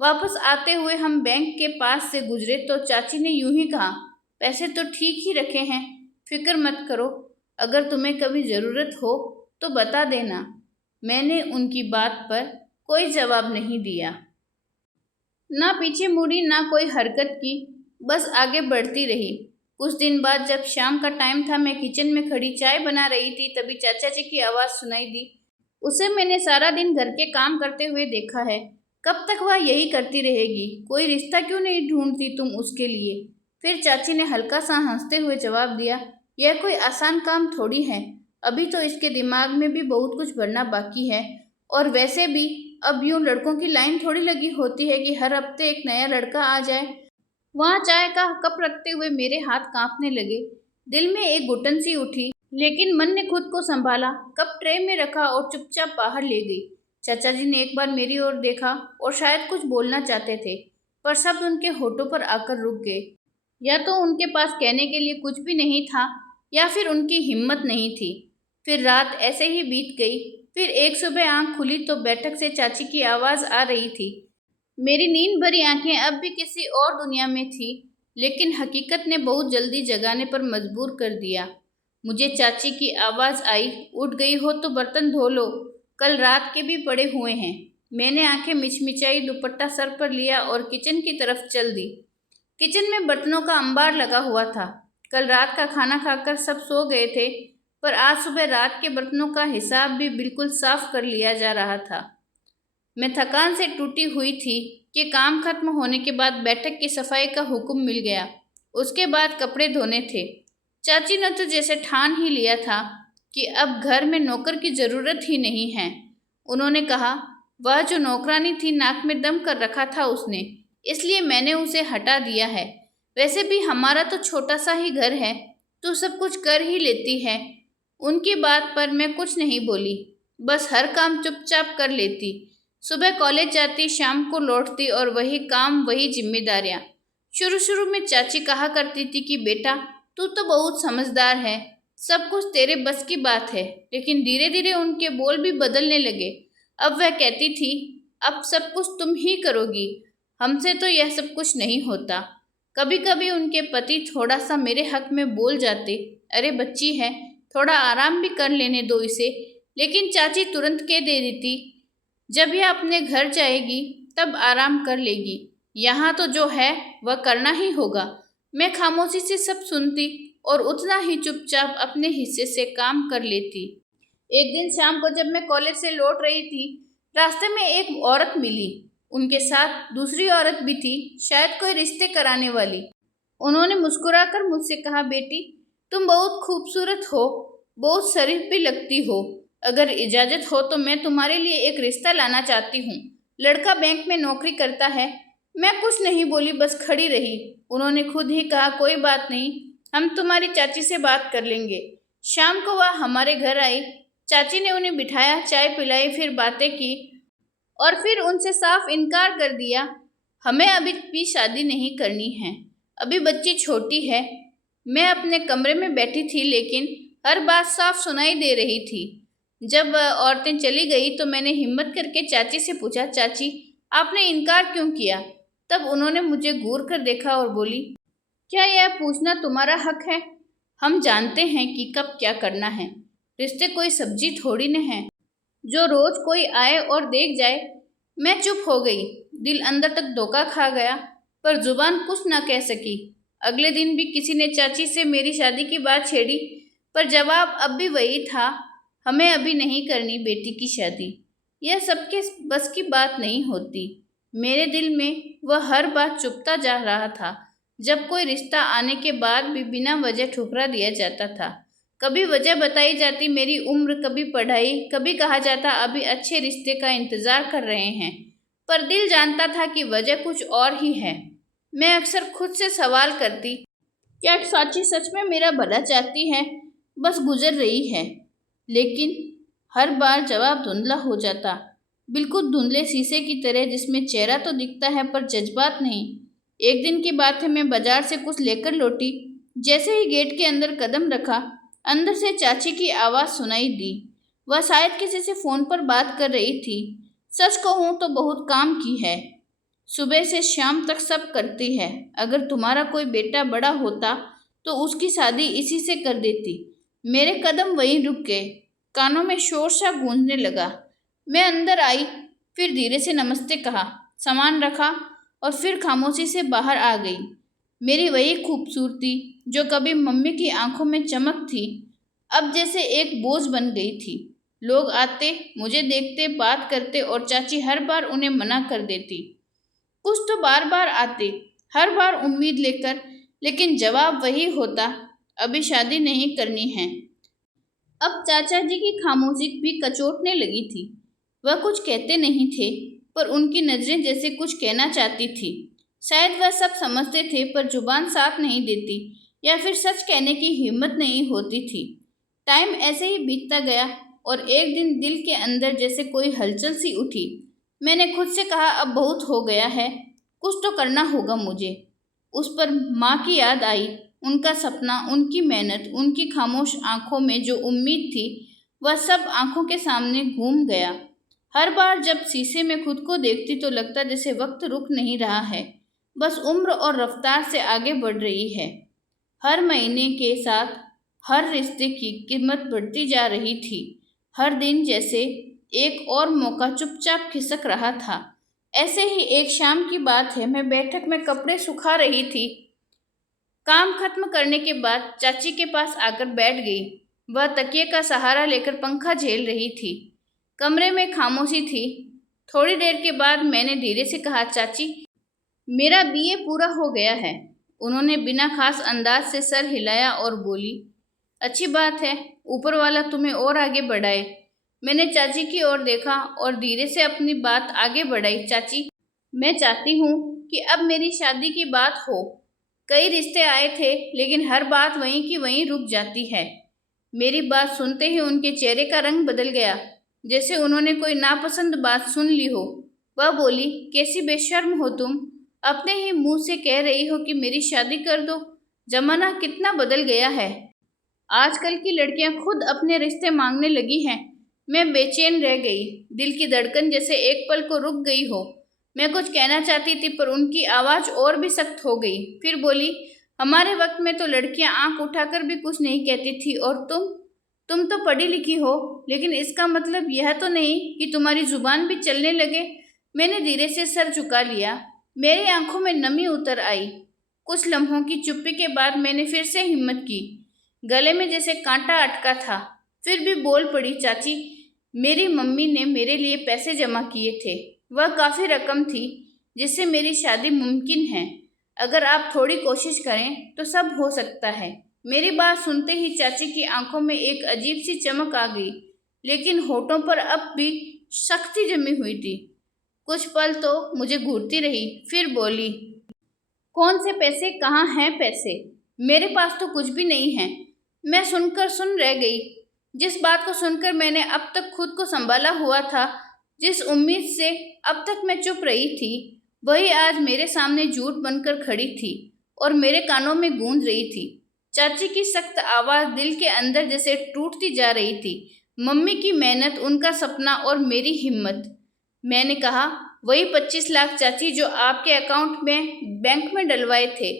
वापस आते हुए हम बैंक के पास से गुजरे तो चाची ने यूं ही कहा, पैसे तो ठीक ही रखे हैं, फिक्र मत करो, अगर तुम्हें कभी ज़रूरत हो तो बता देना। मैंने उनकी बात पर कोई जवाब नहीं दिया, ना पीछे मुड़ी ना कोई हरकत की, बस आगे बढ़ती रही। कुछ दिन बाद जब शाम का टाइम था, मैं किचन में खड़ी चाय बना रही थी, तभी चाचा जी की आवाज़ सुनाई दी। उसे मैंने सारा दिन घर के काम करते हुए देखा है, कब तक वह यही करती रहेगी? कोई रिश्ता क्यों नहीं ढूंढती तुम उसके लिए? फिर चाची ने हल्का सा हंसते हुए जवाब दिया, यह कोई आसान काम थोड़ी है, अभी तो इसके दिमाग में भी बहुत कुछ भरना बाकी है। और वैसे भी अब यूं लड़कों की लाइन थोड़ी लगी होती है कि हर हफ्ते एक नया लड़का आ जाए। वहाँ चाय का कप रखते हुए मेरे हाथ कांपने लगे। दिल में एक घुटन सी उठी, लेकिन मन ने खुद को संभाला। कप ट्रे में रखा और चुपचाप बाहर ले गई। चाचा जी ने एक बार मेरी ओर देखा और शायद कुछ बोलना चाहते थे, पर शब्द उनके होठों पर आकर रुक गए। या तो उनके पास कहने के लिए कुछ भी नहीं था, या फिर उनकी हिम्मत नहीं थी। फिर रात ऐसे ही बीत गई। फिर एक सुबह आंख खुली तो बैठक से चाची की आवाज़ आ रही थी। मेरी नींद भरी आंखें अब भी किसी और दुनिया में थी, लेकिन हकीकत ने बहुत जल्दी जगाने पर मजबूर कर दिया। मुझे चाची की आवाज़ आई, उठ गई हो तो बर्तन धो लो, कल रात के भी पड़े हुए हैं। मैंने आंखें मिचमिचाई, दुपट्टा सर पर लिया और किचन की तरफ चल दी। किचन में बर्तनों का अंबार लगा हुआ था। कल रात का खाना खाकर सब सो गए थे, पर आज सुबह रात के बर्तनों का हिसाब भी बिल्कुल साफ कर लिया जा रहा था। मैं थकान से टूटी हुई थी कि काम खत्म होने के बाद बैठक की सफाई का हुक्म मिल गया। उसके बाद कपड़े धोने थे। चाची ने तो जैसे ठान ही लिया था कि अब घर में नौकर की जरूरत ही नहीं है। उन्होंने कहा, वह जो नौकरानी थी नाक में दम कर रखा था उसने, इसलिए मैंने उसे हटा दिया है। वैसे भी हमारा तो छोटा सा ही घर है, तो सब कुछ कर ही लेती है। उनकी बात पर मैं कुछ नहीं बोली, बस हर काम चुपचाप कर लेती। सुबह कॉलेज जाती, शाम को लौटती और वही काम वही जिम्मेदारियां। शुरू शुरू में चाची कहा करती थी कि बेटा तू तो बहुत समझदार है, सब कुछ तेरे बस की बात है। लेकिन धीरे धीरे उनके बोल भी बदलने लगे। अब वह कहती थी, अब सब कुछ तुम ही करोगी, हमसे तो यह सब कुछ नहीं होता। कभी कभी उनके पति थोड़ा सा मेरे हक में बोल जाते, अरे बच्ची है, थोड़ा आराम भी कर लेने दो इसे। लेकिन चाची तुरंत कह दे देती, जब यह अपने घर जाएगी तब आराम कर लेगी, यहाँ तो जो है वह करना ही होगा। मैं खामोशी से सब सुनती और उतना ही चुपचाप अपने हिस्से से काम कर लेती। एक दिन शाम को जब मैं कॉलेज से लौट रही थी, रास्ते में एक औरत मिली। उनके साथ दूसरी औरत भी थी, शायद कोई रिश्ते कराने वाली। उन्होंने मुस्कुराकर मुझसे कहा, बेटी तुम बहुत खूबसूरत हो, बहुत शरीफ भी लगती हो। अगर इजाज़त हो तो मैं तुम्हारे लिए एक रिश्ता लाना चाहती हूँ। लड़का बैंक में नौकरी करता है। मैं कुछ नहीं बोली, बस खड़ी रही। उन्होंने खुद ही कहा, कोई बात नहीं, हम तुम्हारी चाची से बात कर लेंगे। शाम को वह हमारे घर आई। चाची ने उन्हें बिठाया, चाय पिलाई, फिर बातें की और फिर उनसे साफ इनकार कर दिया, हमें अभी भी शादी नहीं करनी है, अभी बच्ची छोटी है। मैं अपने कमरे में बैठी थी, लेकिन हर बात साफ सुनाई दे रही थी। जब औरतें चली गई तो मैंने हिम्मत करके चाची से पूछा, चाची आपने इनकार क्यों किया? तब उन्होंने मुझे घूर कर देखा और बोली, क्या यह पूछना तुम्हारा हक है? हम जानते हैं कि कब क्या करना है। रिश्ते कोई सब्जी थोड़ी न है जो रोज कोई आए और देख जाए। मैं चुप हो गई, दिल अंदर तक धोखा खा गया, पर जुबान कुछ ना कह सकी। अगले दिन भी किसी ने चाची से मेरी शादी की बात छेड़ी, पर जवाब अब भी वही था, हमें अभी नहीं करनी बेटी की शादी। यह सबके बस की बात नहीं होती। मेरे दिल में वह हर बात चुपता जा रहा था। जब कोई रिश्ता आने के बाद भी बिना वजह ठुकरा दिया जाता था। कभी वजह बताई जाती मेरी उम्र, कभी पढ़ाई, कभी कहा जाता अभी अच्छे रिश्ते का इंतजार कर रहे हैं, पर दिल जानता था कि वजह कुछ और ही है। मैं अक्सर खुद से सवाल करती, क्या साची सच में मेरा भला चाहती है, बस गुजर रही है? लेकिन हर बार जवाब धुंधला हो जाता, बिल्कुल धुंधले शीशे की तरह, जिसमें चेहरा तो दिखता है पर जज्बात नहीं। एक दिन की बात है, मैं बाजार से कुछ लेकर लौटी। जैसे ही गेट के अंदर कदम रखा, अंदर से चाची की आवाज़ सुनाई दी। वह शायद किसी से फ़ोन पर बात कर रही थी। सच कहूँ तो बहुत काम की है, सुबह से शाम तक सब करती है। अगर तुम्हारा कोई बेटा बड़ा होता तो उसकी शादी इसी से कर देती। मेरे कदम वहीं रुक गए, कानों में शोर सा गूंजने लगा। मैं अंदर आई, फिर धीरे से नमस्ते कहा, सामान रखा और फिर खामोशी से बाहर आ गई। मेरी वही खूबसूरती जो कभी मम्मी की आंखों में चमक थी, अब जैसे एक बोझ बन गई थी। लोग आते, मुझे देखते, बात करते और चाची हर बार उन्हें मना कर देती। कुछ तो बार बार आते, हर बार उम्मीद लेकर, लेकिन जवाब वही होता, अभी शादी नहीं करनी है। अब चाचा जी की खामोशी भी कचोटने लगी थी। वह कुछ कहते नहीं थे, पर उनकी नज़रें जैसे कुछ कहना चाहती थी। शायद वह सब समझते थे, पर जुबान साथ नहीं देती, या फिर सच कहने की हिम्मत नहीं होती थी। टाइम ऐसे ही बीतता गया और एक दिन दिल के अंदर जैसे कोई हलचल सी उठी। मैंने खुद से कहा, अब बहुत हो गया है, कुछ तो करना होगा मुझे। उस पर माँ की याद आई, उनका सपना, उनकी मेहनत, उनकी खामोश आंखों में जो उम्मीद थी, वह सब आंखों के सामने घूम गया। हर बार जब शीशे में खुद को देखती तो लगता जैसे वक्त रुक नहीं रहा है, बस उम्र और रफ्तार से आगे बढ़ रही है। हर महीने के साथ हर रिश्ते की कीमत बढ़ती जा रही थी। हर दिन जैसे एक और मौका चुपचाप खिसक रहा था। ऐसे ही एक शाम की बात है, मैं बैठक में कपड़े सुखा रही थी। काम खत्म करने के बाद चाची के पास आकर बैठ गई। वह तकिए का सहारा लेकर पंखा झेल रही थी। कमरे में खामोशी थी। थोड़ी देर के बाद मैंने धीरे से कहा, चाची मेरा बीए पूरा हो गया है। उन्होंने बिना खास अंदाज से सर हिलाया और बोली, अच्छी बात है, ऊपर वाला तुम्हें और आगे बढ़ाए। मैंने चाची की ओर देखा और धीरे से अपनी बात आगे बढ़ाई। चाची, मैं चाहती हूँ कि अब मेरी शादी की बात हो। कई रिश्ते आए थे लेकिन हर बात वहीं की वहीं रुक जाती है। मेरी बात सुनते ही उनके चेहरे का रंग बदल गया, जैसे उन्होंने कोई नापसंद बात सुन ली हो। वह बोली, कैसी बेशर्म हो तुम, अपने ही मुंह से कह रही हो कि मेरी शादी कर दो। जमाना कितना बदल गया है, आजकल की लड़कियां खुद अपने रिश्ते मांगने लगी हैं। मैं बेचैन रह गई, दिल की धड़कन जैसे एक पल को रुक गई हो। मैं कुछ कहना चाहती थी पर उनकी आवाज और भी सख्त हो गई। फिर बोली, हमारे वक्त में तो लड़कियां आंख उठाकर भी कुछ नहीं कहती थी, और तुम तो पढ़ी लिखी हो, लेकिन इसका मतलब यह तो नहीं कि तुम्हारी जुबान भी चलने लगे। मैंने धीरे से सर झुका लिया, मेरी आंखों में नमी उतर आई। कुछ लम्हों की चुप्पी के बाद मैंने फिर से हिम्मत की, गले में जैसे कांटा अटका था। फिर भी बोल पड़ी, चाची, मेरी मम्मी ने मेरे लिए पैसे जमा किए थे। वह काफ़ी रकम थी जिससे मेरी शादी मुमकिन है। अगर आप थोड़ी कोशिश करें तो सब हो सकता है। मेरी बात सुनते ही चाची की आंखों में एक अजीब सी चमक आ गई, लेकिन होठों पर अब भी सख्ती जमी हुई थी। कुछ पल तो मुझे घूरती रही, फिर बोली, कौन से पैसे, कहाँ हैं पैसे? मेरे पास तो कुछ भी नहीं है। मैं सुन रह गई। जिस बात को सुनकर मैंने अब तक खुद को संभाला हुआ था, जिस उम्मीद से अब तक मैं चुप रही थी, वही आज मेरे सामने झूठ बनकर खड़ी थी और मेरे कानों में गूंज रही थी। चाची की सख्त आवाज दिल के अंदर जैसे टूटती जा रही थी। मम्मी की मेहनत, उनका सपना और मेरी हिम्मत। मैंने कहा, वही 25 लाख चाची जो आपके अकाउंट में बैंक में डलवाए थे।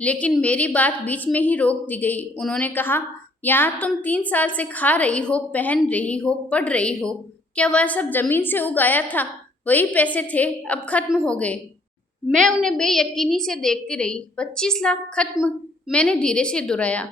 लेकिन मेरी बात बीच में ही रोक दी गई। उन्होंने कहा, यहाँ तुम 3 साल से खा रही हो, पहन रही हो, पढ़ रही हो, क्या वह सब जमीन से उगाया था? वही पैसे थे, अब खत्म हो गए। मैं उन्हें बेयकीनी से देखती रही। 25 लाख खत्म, मैंने धीरे से दोहराया।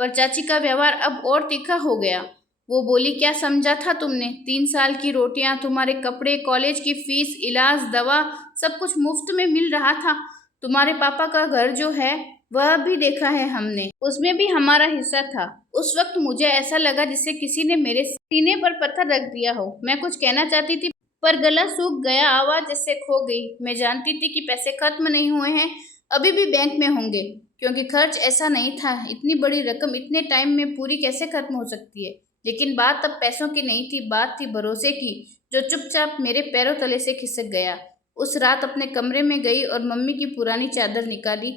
पर चाची का व्यवहार अब और तीखा हो गया। वो बोली, क्या समझा था तुमने? 3 साल की रोटियां, तुम्हारे कपड़े, कॉलेज की फीस, इलाज, दवा, सब कुछ मुफ्त में मिल रहा था। तुम्हारे पापा का घर जो है वह भी देखा है हमने, उसमें भी हमारा हिस्सा था। उस वक्त मुझे ऐसा लगा जैसे किसी ने मेरे सीने पर पत्थर रख दिया हो। मैं कुछ कहना चाहती थी पर गला सूख गया, आवाज जैसे खो गई। मैं जानती थी कि पैसे खत्म नहीं हुए हैं, अभी भी बैंक में होंगे, क्योंकि खर्च ऐसा नहीं था। इतनी बड़ी रकम इतने टाइम में पूरी कैसे खत्म हो सकती है? लेकिन बात अब पैसों की नहीं थी, बात थी भरोसे की, जो चुपचाप मेरे पैरों तले से खिसक गया। उस रात अपने कमरे में गई और मम्मी की पुरानी चादर निकाली,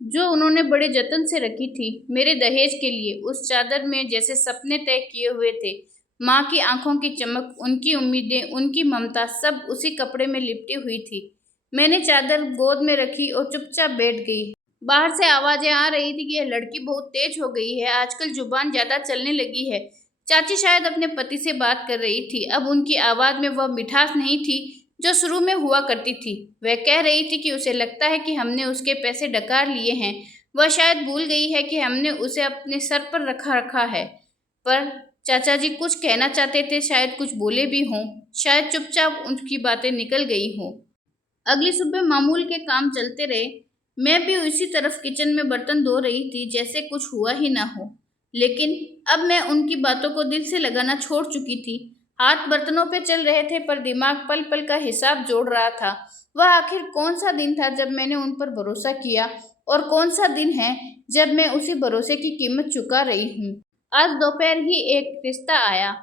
जो उन्होंने बड़े जतन से रखी थी मेरे दहेज के लिए। उस चादर में जैसे सपने तय किए हुए थे। माँ की आंखों की चमक, उनकी उम्मीदें, उनकी ममता, सब उसी कपड़े में लिपटी हुई थी। मैंने चादर गोद में रखी और चुपचाप बैठ गई। बाहर से आवाजें आ रही थी कि यह लड़की बहुत तेज हो गई है, आजकल जुबान ज्यादा चलने लगी है। चाची शायद अपने पति से बात कर रही थी। अब उनकी आवाज में वह मिठास नहीं थी जो शुरू में हुआ करती थी। वह कह रही थी कि उसे लगता है कि हमने उसके पैसे डकार लिए हैं। वह शायद भूल गई है कि हमने उसे अपने सर पर रखा है। पर चाचा जी कुछ कहना चाहते थे, शायद कुछ बोले भी हों, शायद चुपचाप उनकी बातें निकल गई हों। अगली सुबह मामूल के काम चलते रहे। मैं भी उसी तरफ किचन में बर्तन धो रही थी, जैसे कुछ हुआ ही ना हो। लेकिन अब मैं उनकी बातों को दिल से लगाना छोड़ चुकी थी। हाथ बर्तनों पे चल रहे थे पर दिमाग पल पल का हिसाब जोड़ रहा था। वह आखिर कौन सा दिन था जब मैंने उन पर भरोसा किया, और कौन सा दिन है जब मैं उसी भरोसे की कीमत चुका रही हूँ। आज दोपहर ही एक रिश्ता आया।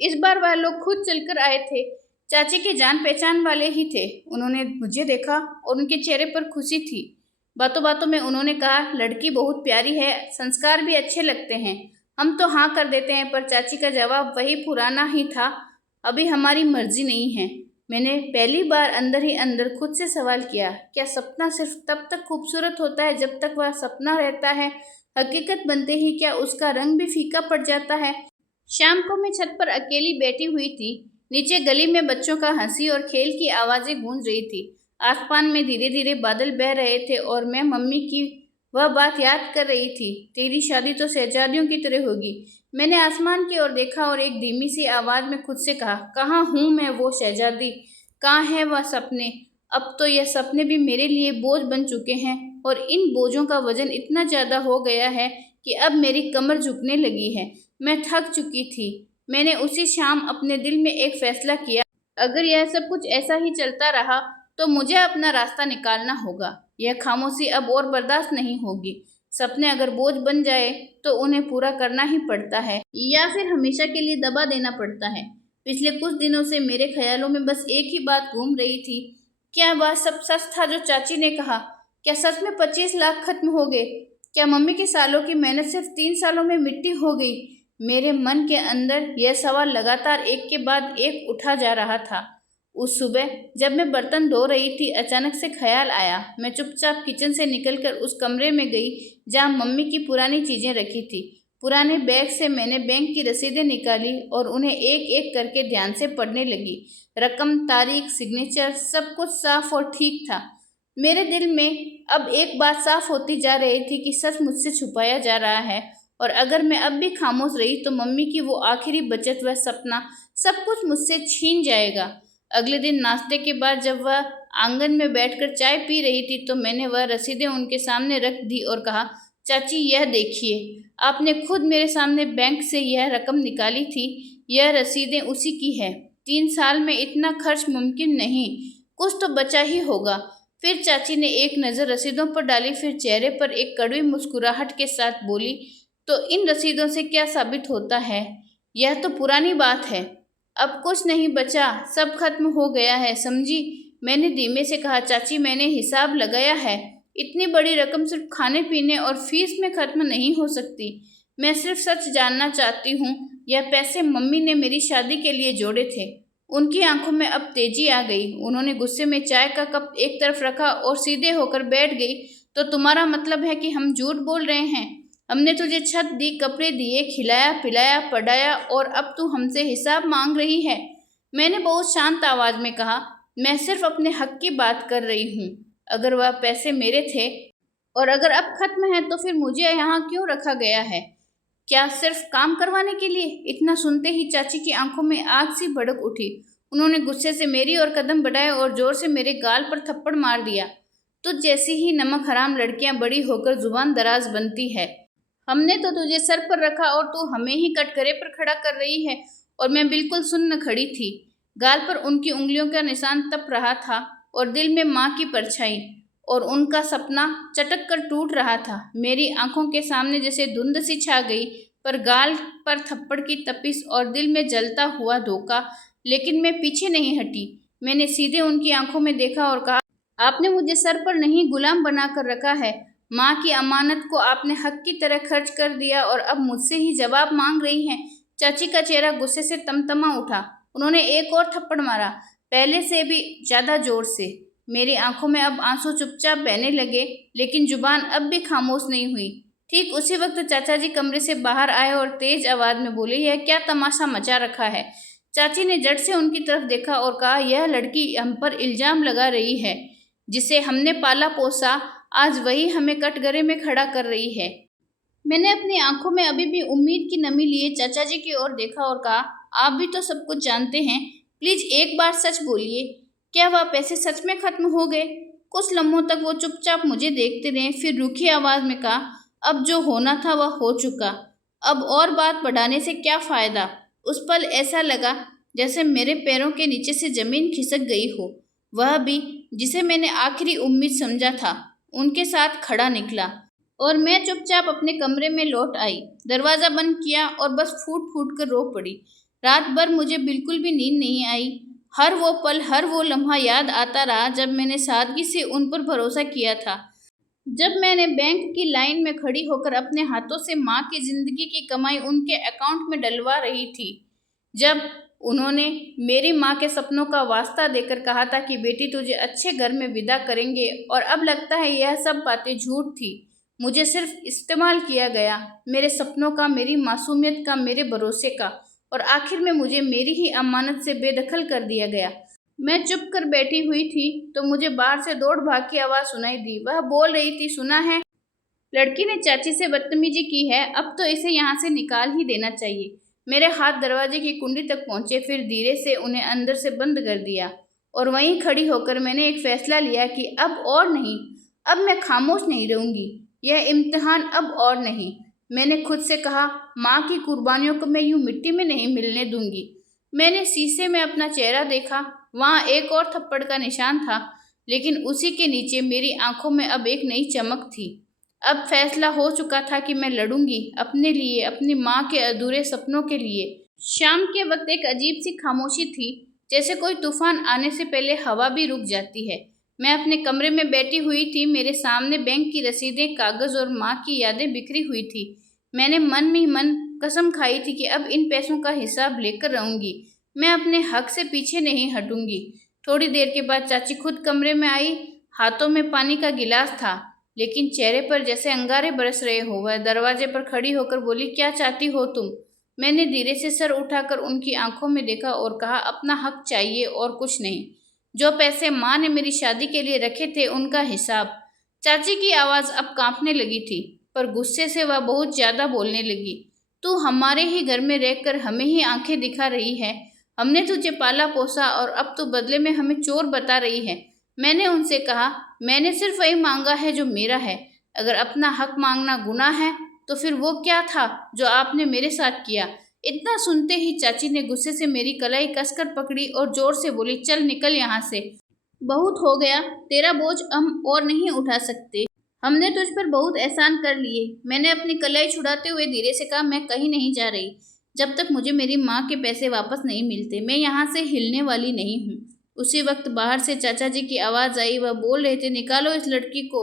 इस बार वह लोग खुद चलकर आए थे। चाची के जान पहचान वाले ही थे। उन्होंने मुझे देखा और उनके चेहरे पर खुशी थी। बातों बातों में उन्होंने कहा, लड़की बहुत प्यारी है, संस्कार भी अच्छे लगते हैं। हम तो हाँ कर देते हैं। पर चाची का जवाब वही पुराना ही था, अभी हमारी मर्जी नहीं है। मैंने पहली बार अंदर ही अंदर खुद से सवाल किया, क्या सपना सिर्फ तब तक खूबसूरत होता है जब तक वह सपना रहता है? हकीकत बनते ही क्या उसका रंग भी फीका पड़ जाता है? शाम को मैं छत पर अकेली बैठी हुई थी। नीचे गली में बच्चों का हंसी और खेल की आवाजें गूंज रही थी। आसमान में धीरे धीरे बादल बह रहे थे और मैं मम्मी की वह बात याद कर रही थी, तेरी शादी तो शहजादियों की तरह होगी। मैंने आसमान की ओर देखा और एक धीमी सी आवाज में खुद से कहा, कहाँ हूँ मैं वो शहजादी? कहाँ है वह सपने? अब तो यह सपने भी मेरे लिए बोझ बन चुके हैं। और इन बोझों का वजन इतना ज़्यादा हो गया है कि अब मेरी कमर झुकने लगी है। मैं थक चुकी थी। मैंने उसी शाम अपने दिल में एक फैसला किया, अगर यह सब कुछ ऐसा ही चलता रहा तो मुझे अपना रास्ता निकालना होगा। यह खामोशी अब और बर्दाश्त नहीं होगी। सपने अगर बोझ बन जाए तो उन्हें पूरा करना ही पड़ता है या फिर हमेशा के लिए दबा देना पड़ता है। पिछले कुछ दिनों से मेरे ख्यालों में बस एक ही बात घूम रही थी, क्या वह सब सच था जो चाची ने कहा? क्या सच में 25 लाख खत्म हो गए? क्या मम्मी के सालों की मेहनत सिर्फ 3 सालों में मिट्टी हो गई? मेरे मन के अंदर यह सवाल लगातार एक के बाद एक उठा जा रहा था। उस सुबह जब मैं बर्तन धो रही थी, अचानक से ख्याल आया। मैं चुपचाप किचन से निकलकर उस कमरे में गई जहाँ मम्मी की पुरानी चीज़ें रखी थी। पुराने बैग से मैंने बैंक की रसीदें निकाली और उन्हें एक एक करके ध्यान से पढ़ने लगी। रकम, तारीख, सिग्नेचर, सब कुछ साफ और ठीक था। मेरे दिल में अब एक बात साफ होती जा रही थी कि सच मुझसे छुपाया जा रहा है, और अगर मैं अब भी खामोश रही तो मम्मी की वो आखिरी बचत व सपना सब कुछ मुझसे छीन जाएगा। अगले दिन नाश्ते के बाद जब वह आंगन में बैठकर चाय पी रही थी तो मैंने वह रसीदें उनके सामने रख दी और कहा, चाची यह देखिए, आपने खुद मेरे सामने बैंक से यह रकम निकाली थी। यह रसीदें उसी की है। 3 साल में इतना खर्च मुमकिन नहीं, कुछ तो बचा ही होगा। फिर चाची ने एक नज़र रसीदों पर डाली, फिर चेहरे पर एक कड़वी मुस्कुराहट के साथ बोली, तो इन रसीदों से क्या साबित होता है? यह तो पुरानी बात है, अब कुछ नहीं बचा, सब खत्म हो गया है, समझी? मैंने धीमे से कहा, चाची मैंने हिसाब लगाया है, इतनी बड़ी रकम सिर्फ खाने पीने और फीस में खत्म नहीं हो सकती। मैं सिर्फ सच जानना चाहती हूँ, यह पैसे मम्मी ने मेरी शादी के लिए जोड़े थे। उनकी आंखों में अब तेजी आ गई। उन्होंने गुस्से में चाय का कप एक तरफ रखा और सीधे होकर बैठ गई। तो तुम्हारा मतलब है कि हम झूठ बोल रहे हैं? हमने तुझे छत दी, कपड़े दिए, खिलाया पिलाया, पढ़ाया, और अब तू हमसे हिसाब मांग रही है? मैंने बहुत शांत आवाज में कहा, मैं सिर्फ अपने हक की बात कर रही हूँ। अगर वह पैसे मेरे थे और अगर अब खत्म है तो फिर मुझे यहाँ क्यों रखा गया है? क्या सिर्फ काम करवाने के लिए? इतना सुनते ही चाची की आंखों में आग सी भड़क उठी। उन्होंने गुस्से से मेरी ओर कदम बढ़ाए और जोर से मेरे गाल पर थप्पड़ मार दिया। तुझ जैसी ही नमक हराम लड़कियां बड़ी होकर जुबान दराज बनती है। हमने तो तुझे सर पर रखा और तू हमें ही कटघरे पर खड़ा कर रही है। और मैं बिल्कुल सुन्न खड़ी थी। गाल पर उनकी उंगलियों का निशान तप रहा था और दिल में माँ की परछाई और उनका सपना चटक कर टूट रहा था। मेरी आंखों के सामने जैसे धुंध सी छा गई, पर गाल पर थप्पड़ की तपिश और दिल में जलता हुआ धोखा। लेकिन मैं पीछे नहीं हटी। मैंने सीधे उनकी आंखों में देखा और कहा, आपने मुझे सर पर नहीं गुलाम बनाकर रखा है। माँ की अमानत को आपने हक की तरह खर्च कर दिया और अब मुझसे ही जवाब मांग रही हैं। चाची का चेहरा गुस्से से तमतमा उठा। उन्होंने एक और थप्पड़ मारा, पहले से भी ज्यादा जोर से। मेरी आंखों में अब आंसू चुपचाप बहने लगे, लेकिन जुबान अब भी खामोश नहीं हुई। ठीक उसी वक्त चाचा जी कमरे से बाहर आए और तेज आवाज में बोले, यह क्या तमाशा मचा रखा है? चाची ने झट से उनकी तरफ देखा और कहा, यह लड़की हम पर इल्जाम लगा रही है। जिसे हमने पाला पोसा, आज वही हमें कटघरे में खड़ा कर रही है। मैंने अपनी आंखों में अभी भी उम्मीद की नमी लिए चाचा जी की ओर देखा और कहा, आप भी तो सब कुछ जानते हैं, प्लीज एक बार सच बोलिए, क्या वह पैसे सच में खत्म हो गए? कुछ लम्हों तक वो चुपचाप मुझे देखते रहे, फिर रूखी आवाज में कहा, अब जो होना था वह हो चुका, अब और बात बढ़ाने से क्या फायदा? उस पल ऐसा लगा जैसे मेरे पैरों के नीचे से जमीन खिसक गई हो। वह भी जिसे मैंने आखिरी उम्मीद समझा था, उनके साथ खड़ा निकला और मैं चुपचाप अपने कमरे में लौट आई। दरवाज़ा बंद किया और बस फूट फूट कर रो पड़ी। रात भर मुझे बिल्कुल भी नींद नहीं आई। हर वो पल, हर वो लम्हा याद आता रहा जब मैंने सादगी से उन पर भरोसा किया था। जब मैंने बैंक की लाइन में खड़ी होकर अपने हाथों से माँ की जिंदगी की कमाई उनके अकाउंट में डलवा रही थी। जब उन्होंने मेरी माँ के सपनों का वास्ता देकर कहा था कि बेटी तुझे अच्छे घर में विदा करेंगे, और अब लगता है यह सब बातें झूठ थी। मुझे सिर्फ इस्तेमाल किया गया, मेरे सपनों का, मेरी मासूमियत का, मेरे भरोसे का, और आखिर में मुझे मेरी ही अमानत से बेदखल कर दिया गया। मैं चुप कर बैठी हुई थी तो मुझे बाहर से दौड़ भाग की आवाज़ सुनाई दी। वह बोल रही थी, सुना है, लड़की ने चाची से बदतमीजी की है, अब तो इसे यहाँ से निकाल ही देना चाहिए। मेरे हाथ दरवाजे की कुंडी तक पहुँचे, फिर धीरे से उन्हें अंदर से बंद कर दिया और वहीं खड़ी होकर मैंने एक फैसला लिया कि अब और नहीं, अब मैं खामोश नहीं रहूंगी। यह इम्तिहान अब और नहीं। मैंने खुद से कहा, माँ की कुर्बानियों को मैं यूं मिट्टी में नहीं मिलने दूंगी। मैंने शीशे में अपना चेहरा देखा। वहां एक और थप्पड़ का निशान था, लेकिन उसी के नीचे मेरी आंखों में अब एक नई चमक थी। अब फैसला हो चुका था कि मैं लड़ूंगी, अपने लिए, अपनी माँ के अधूरे सपनों के लिए। शाम के वक्त एक अजीब सी खामोशी थी, जैसे कोई तूफान आने से पहले हवा भी रुक जाती है। मैं अपने कमरे में बैठी हुई थी। मेरे सामने बैंक की रसीदें, कागज और माँ की यादें बिखरी हुई थी। मैंने मन ही मन कसम खाई थी कि अब इन पैसों का हिसाब लेकर रहूंगी। मैं अपने हक से पीछे नहीं हटूंगी। थोड़ी देर के बाद चाची खुद कमरे में आई। हाथों में पानी का गिलास था, लेकिन चेहरे पर जैसे अंगारे बरस रहे हो। वह दरवाजे पर खड़ी होकर बोली, क्या चाहती हो तुम? मैंने धीरे से सर उठाकर उनकी आंखों में देखा और कहा, अपना हक चाहिए और कुछ नहीं। जो पैसे माँ ने मेरी शादी के लिए रखे थे, उनका हिसाब। चाची की आवाज़ अब कांपने लगी थी, पर गुस्से से वह बहुत ज्यादा बोलने लगी। तू हमारे ही घर में रहकर हमें ही आंखें दिखा रही है। हमने तुझे पाला पोसा और अब तू बदले में हमें चोर बता रही है। मैंने उनसे कहा, मैंने सिर्फ वही मांगा है जो मेरा है। अगर अपना हक मांगना गुनाह है, तो फिर वो क्या था जो आपने मेरे साथ किया? इतना सुनते ही चाची ने गुस्से से मेरी कलाई कसकर पकड़ी और जोर से बोली, चल निकल यहाँ से। बहुत हो गया, तेरा बोझ हम और नहीं उठा सकते। हमने तुझ पर बहुत एहसान कर लिए। मैंने अपनी कलाई छुड़ाते हुए धीरे से कहा, मैं कहीं नहीं जा रही। जब तक मुझे मेरी माँ के पैसे वापस नहीं मिलते, मैं यहाँ से हिलने वाली नहीं हूँ। उसी वक्त बाहर से चाचा जी की आवाज़ आई। वह बोल रहे थे, निकालो इस लड़की को,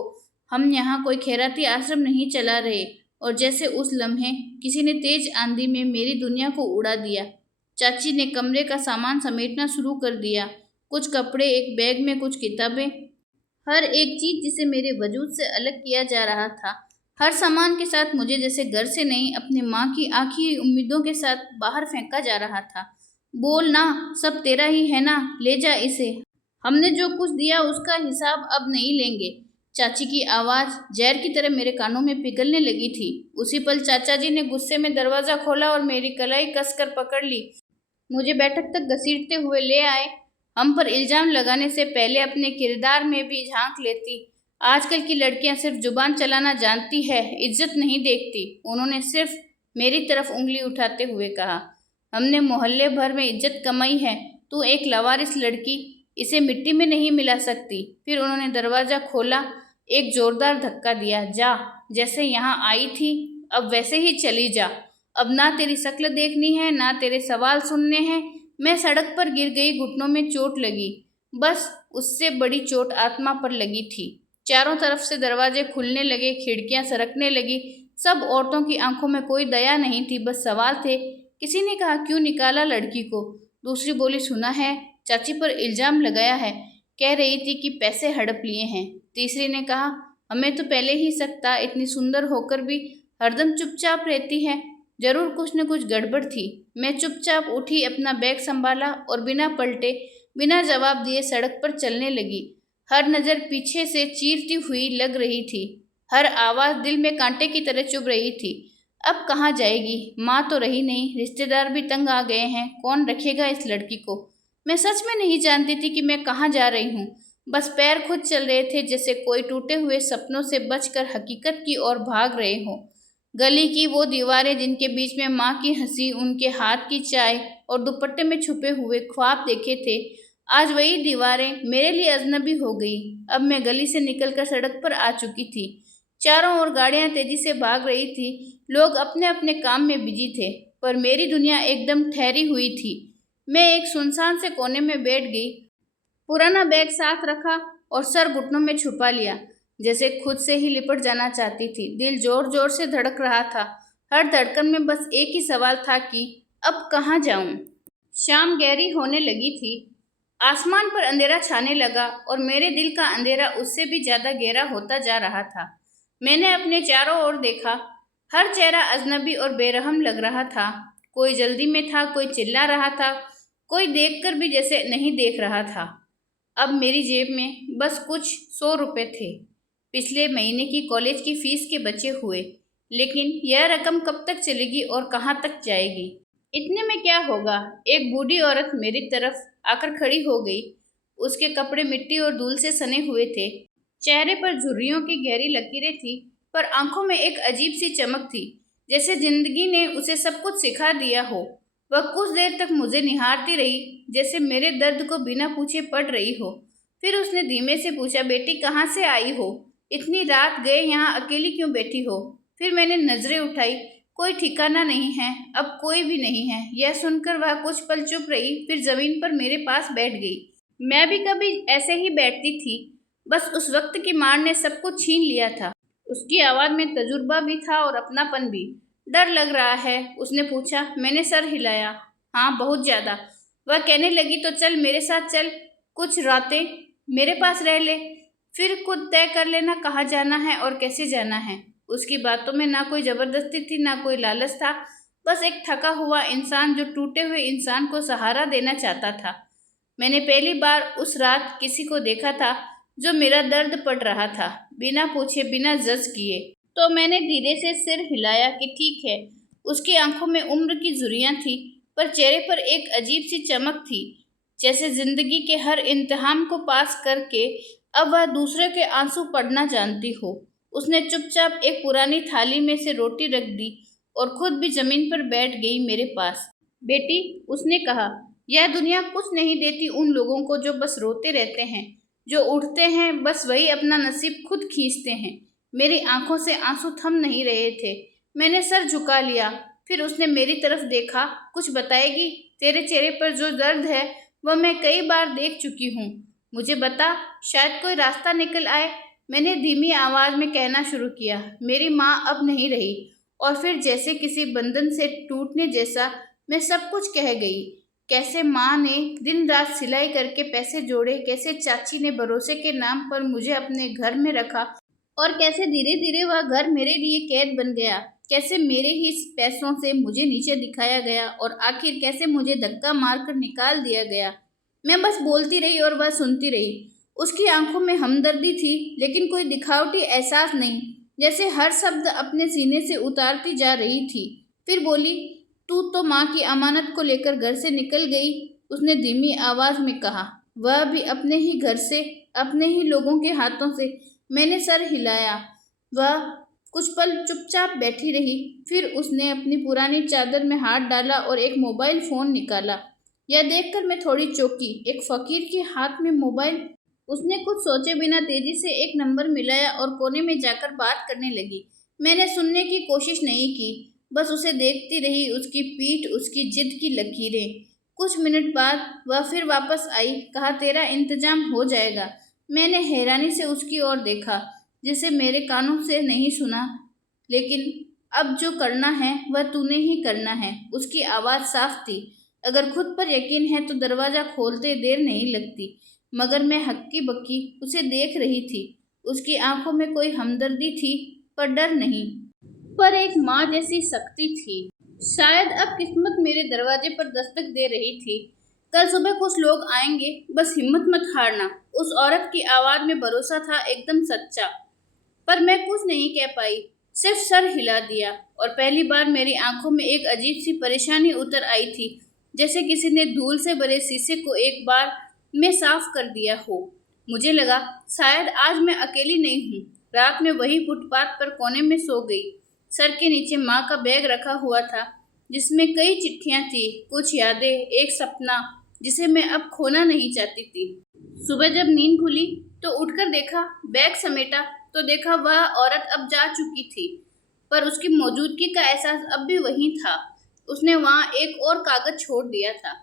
हम यहाँ कोई खैराती आश्रम नहीं चला रहे। और जैसे उस लम्हे किसी ने तेज आंधी में मेरी दुनिया को उड़ा दिया। चाची ने कमरे का सामान समेटना शुरू कर दिया। कुछ कपड़े एक बैग में, कुछ किताबें, हर एक चीज जिसे मेरे वजूद से अलग किया जा रहा था। हर सामान के साथ मुझे जैसे घर से नहीं, अपनी माँ की आखिरी उम्मीदों के साथ बाहर फेंका जा रहा था। बोल ना, सब तेरा ही है ना, ले जा इसे। हमने जो कुछ दिया उसका हिसाब अब नहीं लेंगे। चाची की आवाज़ जहर की तरह मेरे कानों में पिघलने लगी थी। उसी पल चाचा जी ने गुस्से में दरवाज़ा खोला और मेरी कलाई कसकर पकड़ ली। मुझे बैठक तक घसीटते हुए ले आए। हम पर इल्जाम लगाने से पहले अपने किरदार में भी झांक लेती। आजकल की लड़कियां सिर्फ जुबान चलाना जानती है, इज्जत नहीं देखती। उन्होंने सिर्फ मेरी तरफ उंगली उठाते हुए कहा, हमने मोहल्ले भर में इज्जत कमाई है, तू एक लवारिस लड़की, इसे मिट्टी में नहीं मिला सकती। फिर उन्होंने दरवाज़ा खोला, एक जोरदार धक्का दिया। जा, जैसे यहाँ आई थी अब वैसे ही चली जा। अब ना तेरी शक्ल देखनी है, ना तेरे सवाल सुनने हैं। मैं सड़क पर गिर गई, घुटनों में चोट लगी। बस उससे बड़ी चोट आत्मा पर लगी थी। चारों तरफ से दरवाजे खुलने लगे, खिड़कियां सरकने लगी। सब औरतों की आंखों में कोई दया नहीं थी, बस सवाल थे। किसी ने कहा, क्यों निकाला लड़की को? दूसरी बोली, सुना है चाची पर इल्जाम लगाया है, कह रही थी कि पैसे हड़प लिए हैं। तीसरी ने कहा, हमें तो पहले ही शक था, इतनी सुंदर होकर भी हरदम चुपचाप रहती है, जरूर कुछ न कुछ गड़बड़ थी। मैं चुपचाप उठी, अपना बैग संभाला और बिना पलटे, बिना जवाब दिए सड़क पर चलने लगी। हर नज़र पीछे से चीरती हुई लग रही थी। हर आवाज़ दिल में कांटे की तरह चुभ रही थी। अब कहाँ जाएगी? माँ तो रही नहीं, रिश्तेदार भी तंग आ गए हैं, कौन रखेगा इस लड़की को? मैं सच में नहीं जानती थी कि मैं कहाँ जा रही हूँ। बस पैर खुद चल रहे थे, जैसे कोई टूटे हुए सपनों से बचकर हकीकत की ओर भाग रहे हों। गली की वो दीवारें जिनके बीच में माँ की हंसी, उनके हाथ की चाय और दुपट्टे में छुपे हुए ख्वाब देखे थे, आज वही दीवारें मेरे लिए अजनबी हो गई। अब मैं गली से निकलकर सड़क पर आ चुकी थी। चारों ओर गाड़ियां तेजी से भाग रही थी, लोग अपने अपने काम में बिजी थे, पर मेरी दुनिया एकदम ठहरी हुई थी। मैं एक सुनसान से कोने में बैठ गई, पुराना बैग साथ रखा और सर घुटनों में छुपा लिया, जैसे खुद से ही लिपट जाना चाहती थी। दिल जोर जोर से धड़क रहा था। हर धड़कन में बस एक ही सवाल था कि अब कहाँ जाऊं। शाम गहरी होने लगी थी। आसमान पर अंधेरा छाने लगा और मेरे दिल का अंधेरा उससे भी ज्यादा गहरा होता जा रहा था। मैंने अपने चारों ओर देखा। हर चेहरा अजनबी और बेरहम लग रहा था। कोई जल्दी में था, कोई चिल्ला रहा था, कोई देखकर भी जैसे नहीं देख रहा था। अब मेरी जेब में बस कुछ 100 रुपये थे। पिछले महीने की कॉलेज की फीस के बचे हुए। लेकिन यह रकम कब तक चलेगी और कहाँ तक जाएगी? इतने में क्या होगा, एक बूढ़ी औरत मेरी तरफ आकर खड़ी हो गई। उसके कपड़े मिट्टी और धूल से सने हुए थे। चेहरे पर झुर्रियों की गहरी लकीरें थी, पर आंखों में एक अजीब सी चमक थी, जैसे जिंदगी ने उसे सब कुछ सिखा दिया हो। वह कुछ देर तक मुझे निहारती रही, जैसे मेरे दर्द को बिना पूछे पढ़ रही हो। फिर उसने धीमे से पूछा, बेटी कहाँ से आई हो? इतनी रात गए यहाँ अकेली क्यों बैठी हो? फिर मैंने नजरें उठाई। कोई ठिकाना नहीं है, अब कोई भी नहीं है। यह सुनकर वह कुछ पल चुप रही, फिर जमीन पर मेरे पास बैठ गई। मैं भी कभी ऐसे ही बैठती थी, बस उस वक्त की मार ने सब कुछ छीन लिया था। उसकी आवाज में तजुर्बा भी था और अपनापन भी। डर लग रहा है? उसने पूछा। मैंने सर हिलाया। हाँ, बहुत ज्यादा। वह कहने लगी, तो चल मेरे साथ चल, कुछ रातें मेरे पास रह ले, फिर खुद तय कर लेना कहाँ जाना है और कैसे जाना है। उसकी बातों में ना कोई जबरदस्ती थी, ना कोई लालच था, बस एक थका हुआ इंसान जो टूटे हुए इंसान को सहारा देना चाहता था। मैंने पहली बार उस रात किसी को देखा था जो मेरा दर्द पढ़ रहा था, बिना पूछे, बिना जज किए। तो मैंने धीरे से सिर हिलाया कि ठीक है। उसकी आंखों में उम्र की झुर्रियां थी, पर चेहरे पर एक अजीब सी चमक थी, जैसे जिंदगी के हर इम्तिहान को पास करके अब वह दूसरे के आंसू पढ़ना जानती हो। उसने चुपचाप एक पुरानी थाली में से रोटी रख दी और खुद भी जमीन पर बैठ गई मेरे पास। बेटी, उसने कहा, यह दुनिया कुछ नहीं देती उन लोगों को जो बस रोते रहते हैं। जो उठते हैं बस वही अपना नसीब खुद खींचते हैं। मेरी आंखों से आंसू थम नहीं रहे थे। मैंने सर झुका लिया। फिर उसने मेरी तरफ देखा। कुछ बताएगी? तेरे चेहरे पर जो दर्द है वह मैं कई बार देख चुकी हूँ। मुझे बता, शायद कोई रास्ता निकल आए। मैंने धीमी आवाज में कहना शुरू किया। मेरी माँ अब नहीं रही। और फिर जैसे किसी बंधन से टूटने जैसा मैं सब कुछ कह गई। कैसे माँ ने दिन रात सिलाई करके पैसे जोड़े, कैसे चाची ने भरोसे के नाम पर मुझे अपने घर में रखा, और कैसे धीरे धीरे वह घर मेरे लिए कैद बन गया। कैसे मेरे ही पैसों से मुझे नीचे दिखाया गया और आखिर कैसे मुझे धक्का मारकर निकाल दिया गया। मैं बस बोलती रही और वह सुनती रही। उसकी आंखों में हमदर्दी थी, लेकिन कोई दिखावटी एहसास नहीं, जैसे हर शब्द अपने सीने से उतारती जा रही थी। फिर बोली, तू तो माँ की अमानत को लेकर घर से निकल गई, उसने धीमी आवाज में कहा। वह भी अपने ही घर से, अपने ही लोगों के हाथों से। मैंने सर हिलाया। वह कुछ पल चुपचाप बैठी रही, फिर उसने अपनी पुरानी चादर में हाथ डाला और एक मोबाइल फोन निकाला। यह देखकर मैं थोड़ी चौंकी। एक फकीर के हाथ में मोबाइल। उसने कुछ सोचे बिना तेजी से एक नंबर मिलाया और कोने में जाकर बात करने लगी। मैंने सुनने की कोशिश नहीं की, बस उसे देखती रही, उसकी पीठ, उसकी जिद की लकीरें। कुछ मिनट बाद वह फिर वापस आई। कहा, तेरा इंतजाम हो जाएगा। मैंने हैरानी से उसकी ओर देखा, जिसे मेरे कानों से नहीं सुना। लेकिन अब जो करना है वह तूने ही करना है। उसकी आवाज़ साफ थी। अगर खुद पर यकीन है तो दरवाज़ा खोलते देर नहीं लगती। मगर मैं हक्की बक्की उसे देख रही थी। उसकी आंखों में कोई हमदर्दी थी, पर डर नहीं, पर एक माँ जैसी शक्ति थी। शायद अब किस्मत मेरे दरवाजे पर दस्तक दे रही थी। कल सुबह कुछ लोग आएंगे, बस हिम्मत मत हारना। उस औरत की आवाज में भरोसा था, एकदम सच्चा। पर मैं कुछ नहीं कह पाई, सिर्फ सर हिला दिया। और पहली बार मेरी आंखों में एक अजीब सी परेशानी उतर आई थी, जैसे किसी ने धूल से भरे शीशे को एक बार में साफ कर दिया हो। मुझे लगा शायद आज मैं अकेली नहीं हूँ। रात में वही फुटपाथ पर कोने में सो गई। सर के नीचे माँ का बैग रखा हुआ था, जिसमें कई चिट्ठियाँ थी, कुछ यादें, एक सपना जिसे मैं अब खोना नहीं चाहती थी। सुबह जब नींद खुली तो उठकर देखा, बैग समेटा तो देखा वह औरत अब जा चुकी थी, पर उसकी मौजूदगी का एहसास अब भी वहीं था। उसने वहाँ एक और कागज छोड़ दिया था,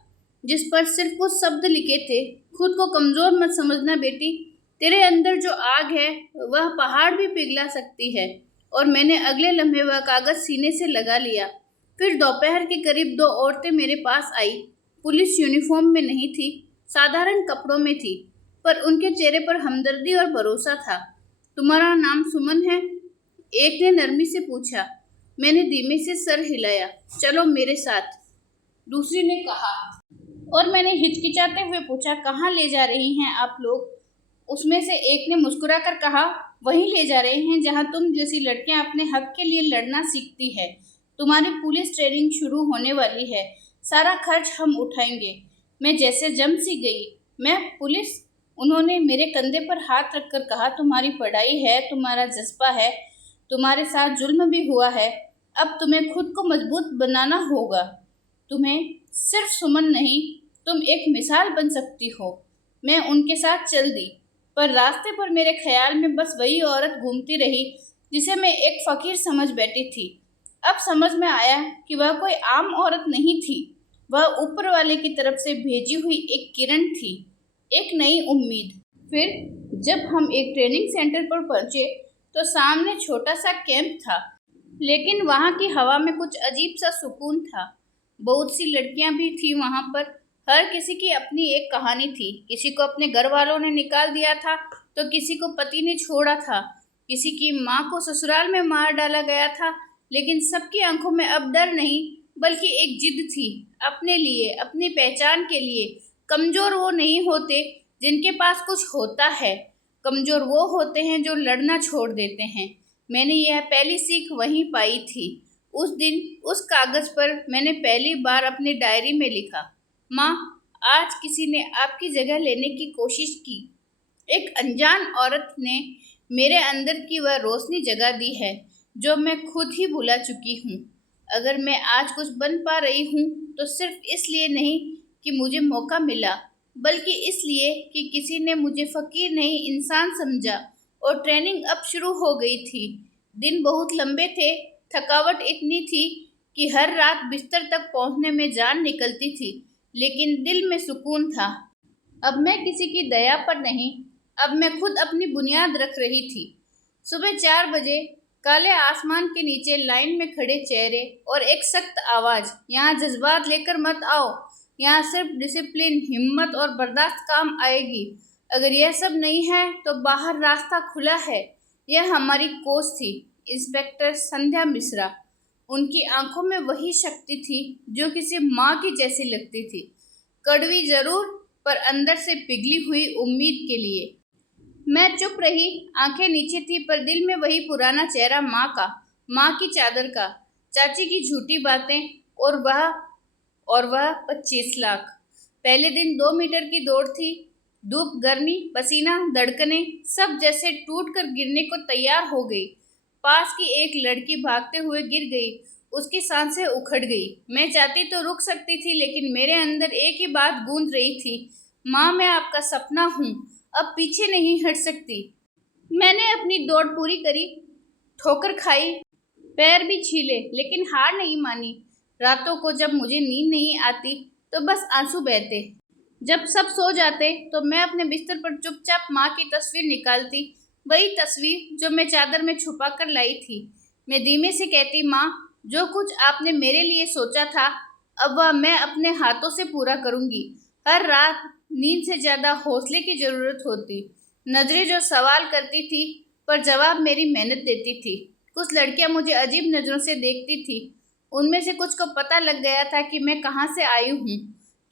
जिस पर सिर्फ कुछ शब्द लिखे थे। खुद को कमजोर मत समझना बेटी, तेरे अंदर जो आग है वह पहाड़ भी पिघला सकती है। और मैंने अगले लम्हे वह कागज सीने से लगा लिया। फिर दोपहर के करीब दो औरतें मेरे पास आई। पुलिस यूनिफॉर्म में नहीं थी, साधारण कपड़ों में थी, पर उनके चेहरे पर हमदर्दी और भरोसा था। तुम्हारा नाम सुमन है? एक ने नरमी से पूछा। मैंने धीमे से सर हिलाया। चलो मेरे साथ, दूसरी ने कहा। और मैंने हिचकिचाते हुए पूछा, कहाँ ले जा रही हैं आप लोग? उसमें से एक ने मुस्कुराकर कहा, वहीं ले जा रहे हैं जहाँ तुम जैसी लड़कियां अपने हक के लिए लड़ना सीखती है। तुम्हारी पुलिस ट्रेनिंग शुरू होने वाली है, सारा खर्च हम उठाएंगे। मैं जैसे जम सी गई। मैं पुलिस? उन्होंने मेरे कंधे पर हाथ रखकर कहा, तुम्हारी पढ़ाई है, तुम्हारा जज्बा है, तुम्हारे साथ जुल्म भी हुआ है, अब तुम्हें खुद को मजबूत बनाना होगा। तुम्हें सिर्फ सुमन नहीं, तुम एक मिसाल बन सकती हो। मैं उनके साथ चल दी, पर रास्ते पर मेरे ख्याल में बस वही औरत घूमती रही जिसे मैं एक फकीर समझ बैठी थी। अब समझ में आया कि वह कोई आम औरत नहीं थी, वह ऊपर वाले की तरफ से भेजी हुई एक किरण थी, एक नई उम्मीद। फिर जब हम एक ट्रेनिंग सेंटर पर पहुंचे तो सामने छोटा सा कैंप था, लेकिन वहाँ की हवा में कुछ अजीब सा सुकून था। बहुत सी लड़कियां भी थी वहाँ पर, हर किसी की अपनी एक कहानी थी। किसी को अपने घर वालों ने निकाल दिया था, तो किसी को पति ने छोड़ा था, किसी की माँ को ससुराल में मार डाला गया था, लेकिन सबकी आंखों में अब डर नहीं, बल्कि एक जिद थी, अपने लिए, अपनी पहचान के लिए। कमजोर वो नहीं होते जिनके पास कुछ होता है, कमजोर वो होते हैं जो लड़ना छोड़ देते हैं। मैंने यह पहली सीख वहीं पाई थी। उस दिन उस कागज पर मैंने पहली बार अपनी डायरी में लिखा, माँ, आज किसी ने आपकी जगह लेने की कोशिश की। एक अनजान औरत ने मेरे अंदर की वह रोशनी जगा दी है जो मैं खुद ही भुला चुकी हूँ। अगर मैं आज कुछ बन पा रही हूँ तो सिर्फ इसलिए नहीं कि मुझे मौका मिला, बल्कि इसलिए कि किसी ने मुझे फकीर नहीं इंसान समझा। और ट्रेनिंग अब शुरू हो गई थी। दिन बहुत लंबे थे, थकावट इतनी थी कि हर रात बिस्तर तक पहुंचने में जान निकलती थी, लेकिन दिल में सुकून था। अब मैं किसी की दया पर नहीं, अब मैं खुद अपनी बुनियाद रख रही थी। सुबह 4 बजे काले आसमान के नीचे लाइन में खड़े चेहरे और एक सख्त आवाज, यहाँ जज्बात लेकर मत आओ, यहाँ सिर्फ डिसिप्लिन, हिम्मत और बर्दाश्त काम आएगी। अगर यह सब नहीं है तो बाहर रास्ता खुला है। यह हमारी कोच थी, इंस्पेक्टर संध्या मिश्रा। उनकी आंखों में वही शक्ति थी जो किसी माँ की जैसी लगती थी, कड़वी जरूर, पर अंदर से पिघली हुई उम्मीद के लिए। मैं चुप रही, आंखें नीचे थी, पर दिल में वही पुराना चेहरा माँ का, माँ की चादर का, चाची की झूठी बातें, और वह 25 लाख। पहले दिन 2 मीटर की दौड़ थी। धूप, गर्मी, पसीना, धड़कनें सब जैसे टूट कर गिरने को तैयार हो गई। पास की एक लड़की भागते हुए गिर गई, उसकी सांसें उखड़ गई। मैं चाहती तो रुक सकती थी, लेकिन मेरे अंदर एक ही बात गूंज रही थी, माँ, मैं आपका सपना हूँ, अब पीछे नहीं हट सकती। मैंने अपनी दौड़ पूरी करी, ठोकर खाई, पैर भी छीले, लेकिन हार नहीं मानी। रातों को जब मुझे नींद नहीं आती तो बस आंसू बहते। जब सब सो जाते तो मैं अपने बिस्तर पर चुपचाप माँ की तस्वीर निकालती, वही तस्वीर जो मैं चादर में छुपा कर लाई थी। मैं धीमे से कहती, माँ, जो कुछ आपने मेरे लिए सोचा था, अब वह मैं अपने हाथों से पूरा करूँगी। हर रात नींद से ज़्यादा हौसले की ज़रूरत होती। नजरें जो सवाल करती थी, पर जवाब मेरी मेहनत देती थी। कुछ लड़कियां मुझे अजीब नज़रों से देखती थी। उनमें से कुछ को पता लग गया था कि मैं कहाँ से आई हूँ,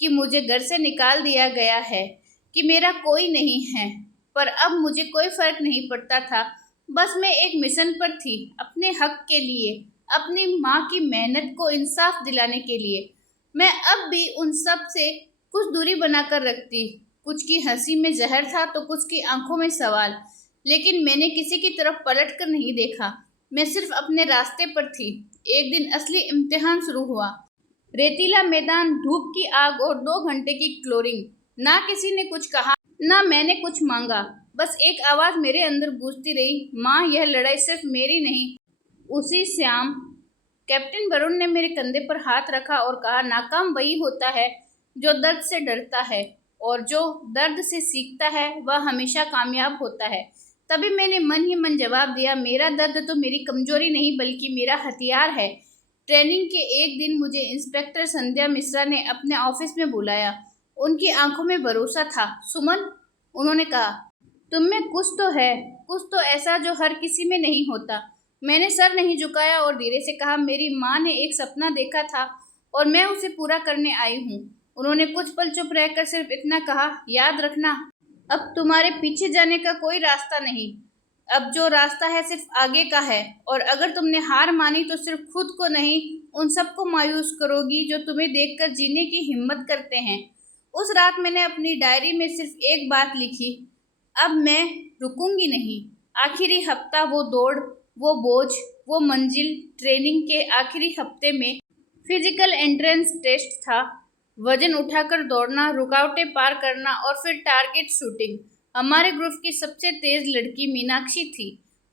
कि मुझे घर से निकाल दिया गया है, कि मेरा कोई नहीं है। पर अब मुझे कोई फर्क नहीं पड़ता था। बस मैं एक मिशन पर थी, अपने हक के लिए, अपनी माँ की मेहनत को इंसाफ दिलाने के लिए। मैं अब भी उन सब से कुछ दूरी बनाकर रखती। कुछ की हंसी में जहर था तो कुछ की आंखों में सवाल, लेकिन मैंने किसी की तरफ पलट कर नहीं देखा। मैं सिर्फ अपने रास्ते पर थी। एक दिन असली इम्तिहान शुरू हुआ। रेतीला मैदान, धूप की आग और 2 घंटे की क्लोरिंग। ना किसी ने कुछ कहा, ना मैंने कुछ मांगा। बस एक आवाज मेरे अंदर गूंजती रही, माँ, यह लड़ाई सिर्फ मेरी नहीं। उसी शाम कैप्टन वरुण ने मेरे कंधे पर हाथ रखा और कहा, नाकाम वही होता है जो दर्द से डरता है, और जो दर्द से सीखता है वह हमेशा कामयाब होता है। तभी मैंने मन ही मन जवाब दिया, मेरा दर्द तो मेरी कमजोरी नहीं बल्कि मेरा हथियार है। ट्रेनिंग के एक दिन मुझे इंस्पेक्टर संध्या मिश्रा ने अपने ऑफिस में बुलाया। उनकी आंखों में भरोसा था। सुमन, उन्होंने कहा, तुम में कुछ तो है, कुछ तो ऐसा जो हर किसी में नहीं होता। मैंने सर नहीं झुकाया और धीरे से कहा, मेरी माँ ने एक सपना देखा था और मैं उसे पूरा करने आई हूँ। उन्होंने कुछ पल चुप रहकर सिर्फ इतना कहा, याद रखना, अब तुम्हारे पीछे जाने का कोई रास्ता नहीं, अब जो रास्ता है सिर्फ आगे का है, और अगर तुमने हार मानी तो सिर्फ खुद को नहीं, उन सबको मायूस करोगी जो तुम्हें देखकर जीने की हिम्मत करते हैं। उस रात मैंने अपनी डायरी में सिर्फ एक बात लिखी, अब मैं रुकूंगी नहीं। आखिरी हफ्ता, वो दौड़, वो बोझ, वो मंजिल। ट्रेनिंग के आखिरी हफ्ते में फिजिकल एंट्रेंस टेस्ट था। वजन उठाकर दौड़ना, रुकावटें पार करना और फिर टारगेट शूटिंग। हमारे ग्रुप की सबसे तेज लड़की मीनाक्षी थी।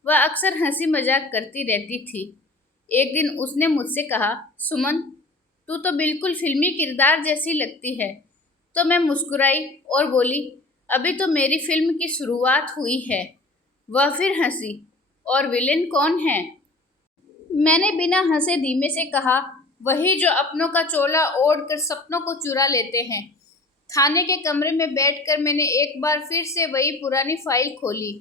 वह अक्सर हंसी मजाक करती रहती थी। एक दिन उसने मुझसे कहा, सुमन, तू तो बिल्कुल फिल्मी किरदार जैसी लगती है। तो मैं मुस्कुराई और बोली, अभी तो मेरी फिल्म की शुरुआत हुई है। वह फिर हंसी, और विलेन कौन है? मैंने बिना हंसे धीमे से कहा, वही जो अपनों का चोला ओढ़ कर सपनों को चुरा लेते हैं। थाने के कमरे में बैठकर मैंने एक बार फिर से वही पुरानी फाइल खोली।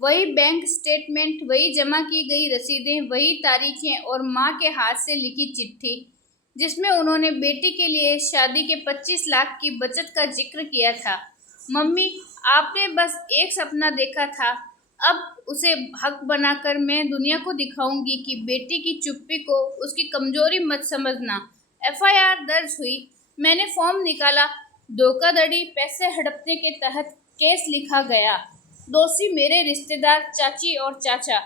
वही बैंक स्टेटमेंट, वही जमा की गई रसीदें, वही तारीखें और माँ के हाथ से लिखी चिट्ठी जिसमें उन्होंने बेटी के लिए शादी के 25 लाख की बचत का जिक्र किया था। मम्मी, आपने बस एक सपना देखा था, अब उसे हक बनाकर मैं दुनिया को दिखाऊंगी कि बेटी की चुप्पी को उसकी कमजोरी मत समझना। एफआईआर दर्ज हुई। मैंने फॉर्म निकाला। धोखाधड़ी, पैसे हड़पने के तहत केस लिखा गया। दोषी मेरे रिश्तेदार, चाची और चाचा।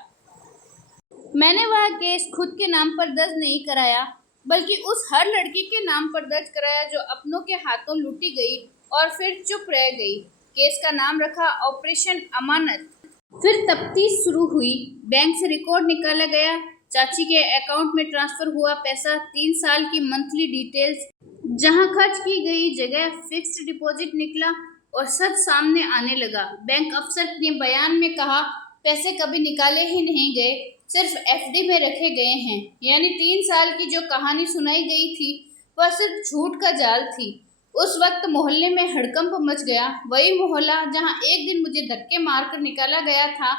मैंने वह केस खुद के नाम पर दर्ज नहीं कराया, बल्कि उस हर लड़की के नाम पर दर्ज कराया जो अपनों के हाथों लूटी गई और फिर चुप रह गई। केस का नाम रखा ऑपरेशन अमानत। फिर तफ्तीश शुरू हुई। बैंक से रिकॉर्ड निकाला गया। चाची के अकाउंट में ट्रांसफर हुआ पैसा, 3 साल की मंथली डिटेल्स, जहां खर्च की गई जगह फिक्स्ड डिपॉजिट निकला और सच सामने आने लगा। बैंक अफसर ने बयान में कहा, पैसे कभी निकाले ही नहीं गए, सिर्फ एफडी में रखे गए हैं। यानी 3 साल की जो कहानी सुनाई गई थी वह सिर्फ झूठ का जाल थी। उस वक्त मोहल्ले में हड़कंप मच गया। वही मोहल्ला जहां एक दिन मुझे धक्के मारकर निकाला गया था,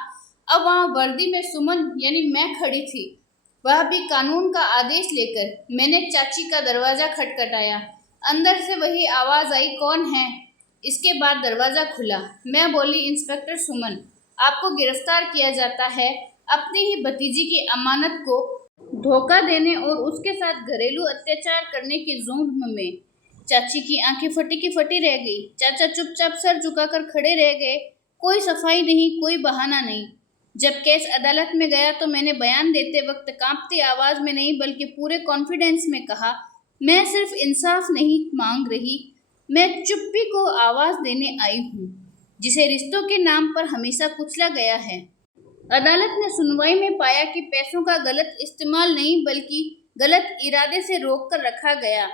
अब वहां वर्दी में सुमन यानी मैं खड़ी थी, वह भी कानून का आदेश लेकर। मैंने चाची का दरवाजा खटखटाया। अंदर से वही आवाज आई, कौन है? इसके बाद दरवाजा खुला। मैं बोली, इंस्पेक्टर सुमन, आपको गिरफ्तार किया जाता है अपनी ही भतीजी की अमानत को धोखा देने और उसके साथ घरेलू अत्याचार करने के जुर्म में। चाची की आंखें फटी की फटी रह गई। चाचा चुपचाप सर झुकाकर खड़े रह गए। कोई सफाई नहीं, कोई बहाना नहीं। जब केस अदालत में गया तो मैंने बयान देते वक्त कांपती आवाज में नहीं बल्कि पूरे कॉन्फिडेंस में कहा, मैं सिर्फ इंसाफ नहीं मांग रही, मैं चुप्पी को आवाज देने आई हूँ, जिसे रिश्तों के नाम पर हमेशा कुचला गया है। अदालत ने सुनवाई में पाया कि पैसों का गलत इस्तेमाल नहीं बल्कि गलत इरादे से रोक कर रखा गया।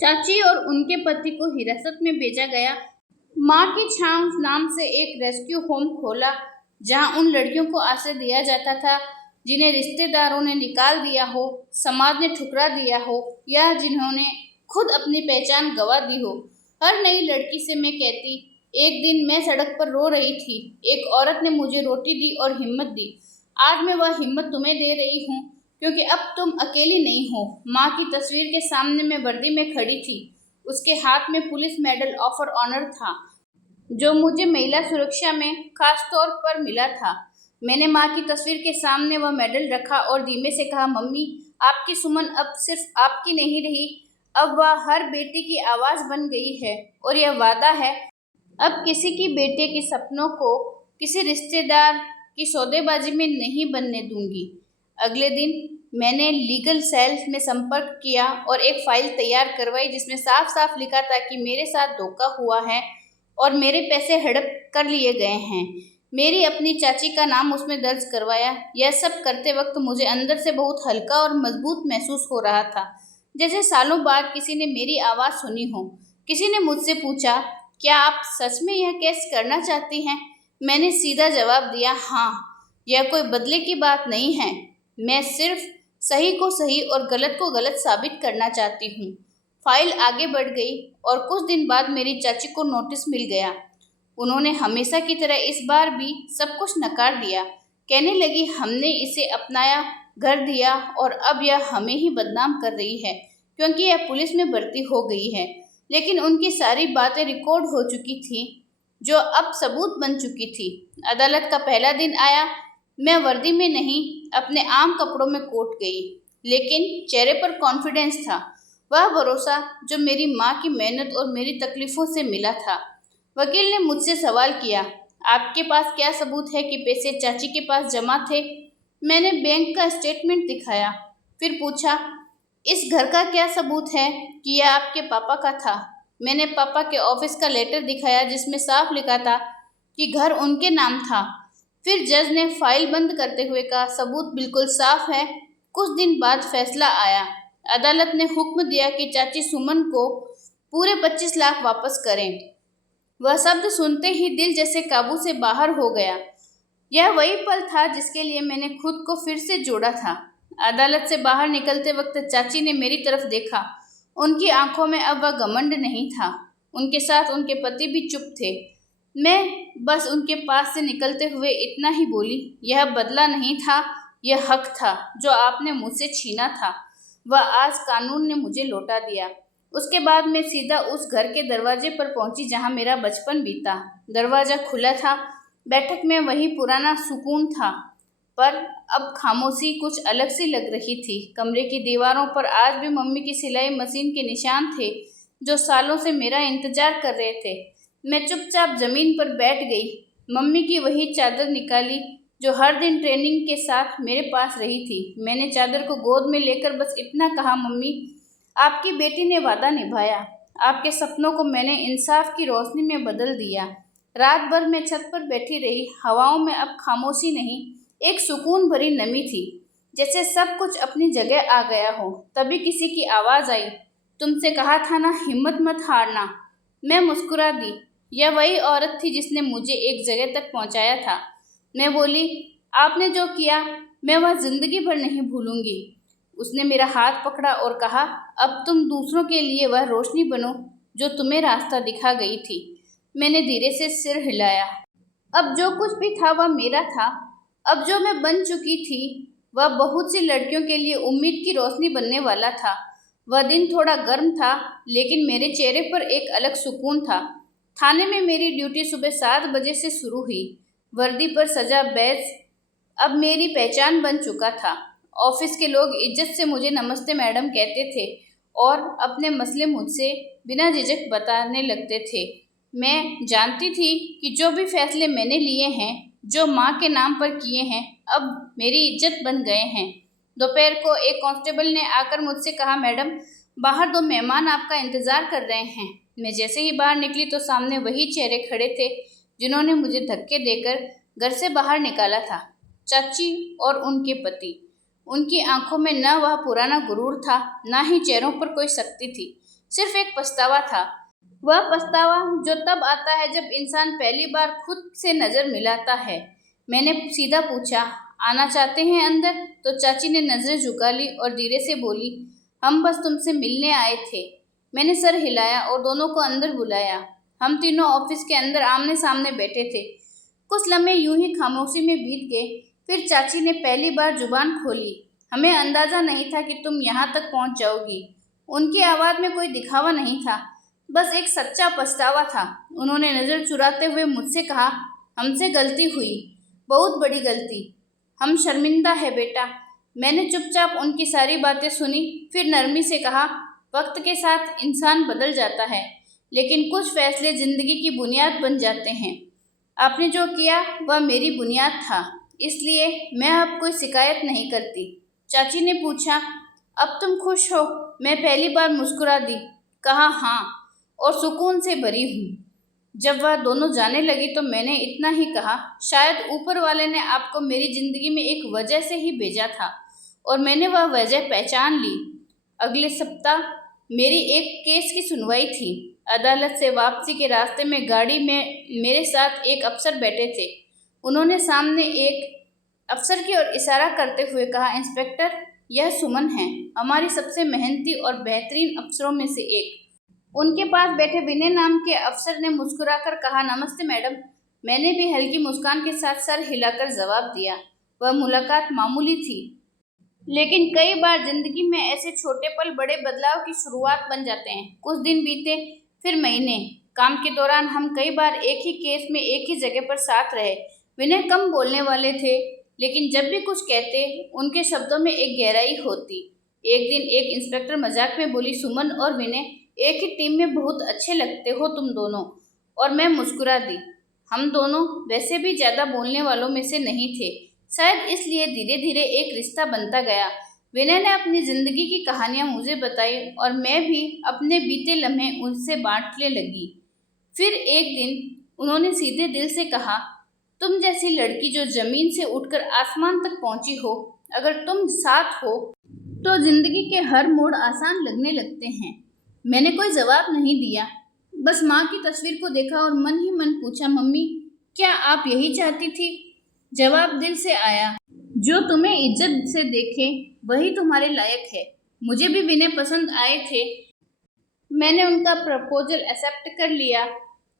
चाची और उनके पति को हिरासत में भेजा गया। माँ की छांव नाम से एक रेस्क्यू होम खोला, जहां उन लड़कियों को आश्रय दिया जाता था जिन्हें रिश्तेदारों ने निकाल दिया हो, समाज ने ठुकरा दिया हो या जिन्होंने खुद अपनी पहचान गंवा दी हो। हर नई लड़की से मैं कहती, एक दिन मैं सड़क पर रो रही थी, एक औरत ने मुझे रोटी दी और हिम्मत दी। आज मैं वह हिम्मत तुम्हें दे रही हूँ, क्योंकि अब तुम अकेली नहीं हो। माँ की तस्वीर के सामने मैं वर्दी में खड़ी थी। उसके हाथ में पुलिस मेडल ऑफ ऑनर था, जो मुझे महिला सुरक्षा में खास तौर पर मिला था। मैंने माँ की तस्वीर के सामने वह मेडल रखा और धीमे से कहा, मम्मी, आपकी सुमन अब सिर्फ आपकी नहीं रही, अब वह हर बेटी की आवाज़ बन गई है। और यह वादा है, अब किसी की बेटे के सपनों को किसी रिश्तेदार की सौदेबाजी में नहीं बनने दूंगी। अगले दिन मैंने लीगल सेल में संपर्क किया और एक फाइल तैयार करवाई जिसमें साफ साफ लिखा था कि मेरे साथ धोखा हुआ है और मेरे पैसे हड़प कर लिए गए हैं। मेरी अपनी चाची का नाम उसमें दर्ज करवाया। यह सब करते वक्त मुझे अंदर से बहुत हल्का और मजबूत महसूस हो रहा था, जैसे सालों बाद किसी ने मेरी आवाज़ सुनी हो। किसी ने मुझसे पूछा, क्या आप सच में यह केस करना चाहती हैं? मैंने सीधा जवाब दिया, हाँ। यह कोई बदले की बात नहीं है, मैं सिर्फ सही को सही और गलत को गलत साबित करना चाहती हूँ। फाइल आगे बढ़ गई और कुछ दिन बाद मेरी चाची को नोटिस मिल गया। उन्होंने हमेशा की तरह इस बार भी सब कुछ नकार दिया। कहने लगी, हमने इसे अपनाया, घर दिया और अब यह हमें ही बदनाम कर रही है क्योंकि यह पुलिस में भर्ती हो गई है। लेकिन उनकी सारी बातें रिकॉर्ड हो चुकी थी, जो अब सबूत बन चुकी थी। अदालत का पहला दिन आया। मैं वर्दी में नहीं, अपने आम कपड़ों में कोट गई, लेकिन चेहरे पर कॉन्फिडेंस था। वह भरोसा जो मेरी माँ की मेहनत और मेरी तकलीफों से मिला था। वकील ने मुझसे सवाल किया, आपके पास क्या सबूत है कि पैसे चाची के पास जमा थे? मैंने बैंक का स्टेटमेंट दिखाया। फिर पूछा, इस घर का क्या सबूत है कि यह आपके पापा का था? मैंने पापा के ऑफिस का लेटर दिखाया जिसमें साफ लिखा था कि घर उनके नाम था। फिर जज ने फाइल बंद करते हुए कहा, सबूत बिल्कुल साफ है। कुछ दिन बाद फैसला आया। अदालत ने हुक्म दिया कि चाची सुमन को पूरे 25 लाख वापस करें। वह शब्द सुनते ही दिल जैसे काबू से बाहर हो गया। यह वही पल था जिसके लिए मैंने खुद को फिर से जोड़ा था। अदालत से बाहर निकलते वक्त चाची ने मेरी तरफ देखा। उनकी आंखों में अब वह घमंड नहीं था। उनके साथ उनके पति भी चुप थे। मैं बस उनके पास से निकलते हुए इतना ही बोली, यह बदला नहीं था, यह हक था जो आपने मुझसे छीना था, वह आज कानून ने मुझे लौटा दिया। उसके बाद मैं सीधा उस घर के दरवाजे पर पहुंची जहां मेरा बचपन बीता। दरवाजा खुला था। बैठक में वही पुराना सुकून था, पर अब खामोशी कुछ अलग सी लग रही थी। कमरे की दीवारों पर आज भी मम्मी की सिलाई मशीन के निशान थे, जो सालों से मेरा इंतजार कर रहे थे। मैं चुपचाप जमीन पर बैठ गई। मम्मी की वही चादर निकाली जो हर दिन ट्रेनिंग के साथ मेरे पास रही थी। मैंने चादर को गोद में लेकर बस इतना कहा, मम्मी, आपकी बेटी ने वादा निभाया। आपके सपनों को मैंने इंसाफ की रोशनी में बदल दिया। रात भर मैं छत पर बैठी रही। हवाओं में अब खामोशी नहीं, एक सुकून भरी नमी थी, जैसे सब कुछ अपनी जगह आ गया हो। तभी किसी की आवाज़ आई, तुमसे कहा था ना, हिम्मत मत हारना। मैं मुस्कुरा दी। यह वही औरत थी जिसने मुझे एक जगह तक पहुंचाया था। मैं बोली, आपने जो किया मैं वह जिंदगी भर नहीं भूलूंगी। उसने मेरा हाथ पकड़ा और कहा, अब तुम दूसरों के लिए वह रोशनी बनो जो तुम्हें रास्ता दिखा गई थी। मैंने धीरे से सिर हिलाया। अब जो कुछ भी था वह मेरा था। अब जो मैं बन चुकी थी वह बहुत सी लड़कियों के लिए उम्मीद की रोशनी बनने वाला था। वह दिन थोड़ा गर्म था, लेकिन मेरे चेहरे पर एक अलग सुकून था। थाने में मेरी ड्यूटी सुबह 7 बजे से शुरू हुई। वर्दी पर सजा बैज अब मेरी पहचान बन चुका था। ऑफिस के लोग इज्जत से मुझे नमस्ते मैडम कहते थे और अपने मसले मुझसे बिना झिझक बताने लगते थे। मैं जानती थी कि जो भी फैसले मैंने लिए हैं, जो माँ के नाम पर किए हैं, अब मेरी इज्जत बन गए हैं। दोपहर को एक कांस्टेबल ने आकर मुझसे कहा, मैडम, बाहर 2 मेहमान आपका इंतजार कर रहे हैं। मैं जैसे ही बाहर निकली तो सामने वही चेहरे खड़े थे जिन्होंने मुझे धक्के देकर घर से बाहर निकाला था। चाची और उनके पति। उनकी आंखों में न वह पुराना गुरूर था, न ही चेहरों पर कोई शक्ति थी, सिर्फ एक पछतावा था। वह पछतावा जो तब आता है जब इंसान पहली बार खुद से नजर मिलाता है। मैंने सीधा पूछा, आना चाहते हैं अंदर? तो चाची ने नजरें झुका ली और धीरे से बोली, हम बस तुमसे मिलने आए थे। मैंने सर हिलाया और दोनों को अंदर बुलाया। हम तीनों ऑफिस के अंदर आमने सामने बैठे थे। कुछ लम्हे यूं ही खामोशी में बीत गए। फिर चाची ने पहली बार जुबान खोली, हमें अंदाजा नहीं था कि तुम यहाँ तक पहुँच जाओगी। उनकी आवाज़ में कोई दिखावा नहीं था, बस एक सच्चा पछतावा था। उन्होंने नज़र चुराते हुए मुझसे कहा, हमसे गलती हुई, बहुत बड़ी गलती। हम शर्मिंदा है बेटा। मैंने चुपचाप उनकी सारी बातें सुनी, फिर नरमी से कहा, वक्त के साथ इंसान बदल जाता है, लेकिन कुछ फैसले ज़िंदगी की बुनियाद बन जाते हैं। आपने जो किया वह मेरी बुनियाद था, इसलिए मैं अब कोई शिकायत नहीं करती। चाची ने पूछा, अब तुम खुश हो? मैं पहली बार मुस्कुरा दी, कहा हाँ, और सुकून से भरी हूँ। जब वह दोनों जाने लगी तो मैंने इतना ही कहा, शायद ऊपर वाले ने आपको मेरी ज़िंदगी में एक वजह से ही भेजा था और मैंने वह वजह पहचान ली। अगले सप्ताह मेरी एक केस की सुनवाई थी। अदालत से वापसी के रास्ते में गाड़ी में मेरे साथ एक अफसर बैठे थे। उन्होंने सामने एक अफसर की ओर इशारा करते हुए कहा, इंस्पेक्टर, यह सुमन है, हमारी सबसे मेहनती और बेहतरीन अफसरों में से एक। उनके पास बैठे विनय नाम के अफसर ने मुस्कुराकर कहा, नमस्ते मैडम। मैंने भी हल्की मुस्कान के साथ सर हिलाकर जवाब दिया। वह मुलाकात मामूली थी, लेकिन कई बार जिंदगी में ऐसे छोटे पल बड़े बदलाव की शुरुआत बन जाते हैं। कुछ दिन बीते, फिर महीने। काम के दौरान हम कई बार एक ही केस में एक ही जगह पर साथ रहे। विनय कम बोलने वाले थे, लेकिन जब भी कुछ कहते उनके शब्दों में एक गहराई होती, एक दिन एक इंस्पेक्टर मजाक में बोली, सुमन और विनय एक ही टीम में बहुत अच्छे लगते हो तुम दोनों। और मैं मुस्कुरा दी। हम दोनों वैसे भी ज्यादा बोलने वालों में से नहीं थे, शायद इसलिए धीरे धीरे एक रिश्ता बनता गया। विनय ने अपनी जिंदगी की कहानियां मुझे बताई और मैं भी अपने बीते लम्हे उनसे बांटने लगी। फिर एक दिन उन्होंने सीधे दिल से कहा, तुम जैसी लड़की जो जमीन से उठकर आसमान तक पहुंची हो, अगर तुम साथ हो तो जिंदगी के हर मोड़ आसान लगने लगते हैं। मैंने कोई जवाब नहीं दिया, बस माँ की तस्वीर को देखा और मन ही मन पूछा, मम्मी क्या आप यही चाहती थी? जवाब दिल से आया, जो तुम्हें इज्जत से देखे वही तुम्हारे लायक है। मुझे भी विनय पसंद आए थे। मैंने उनका प्रपोजल एक्सेप्ट कर लिया।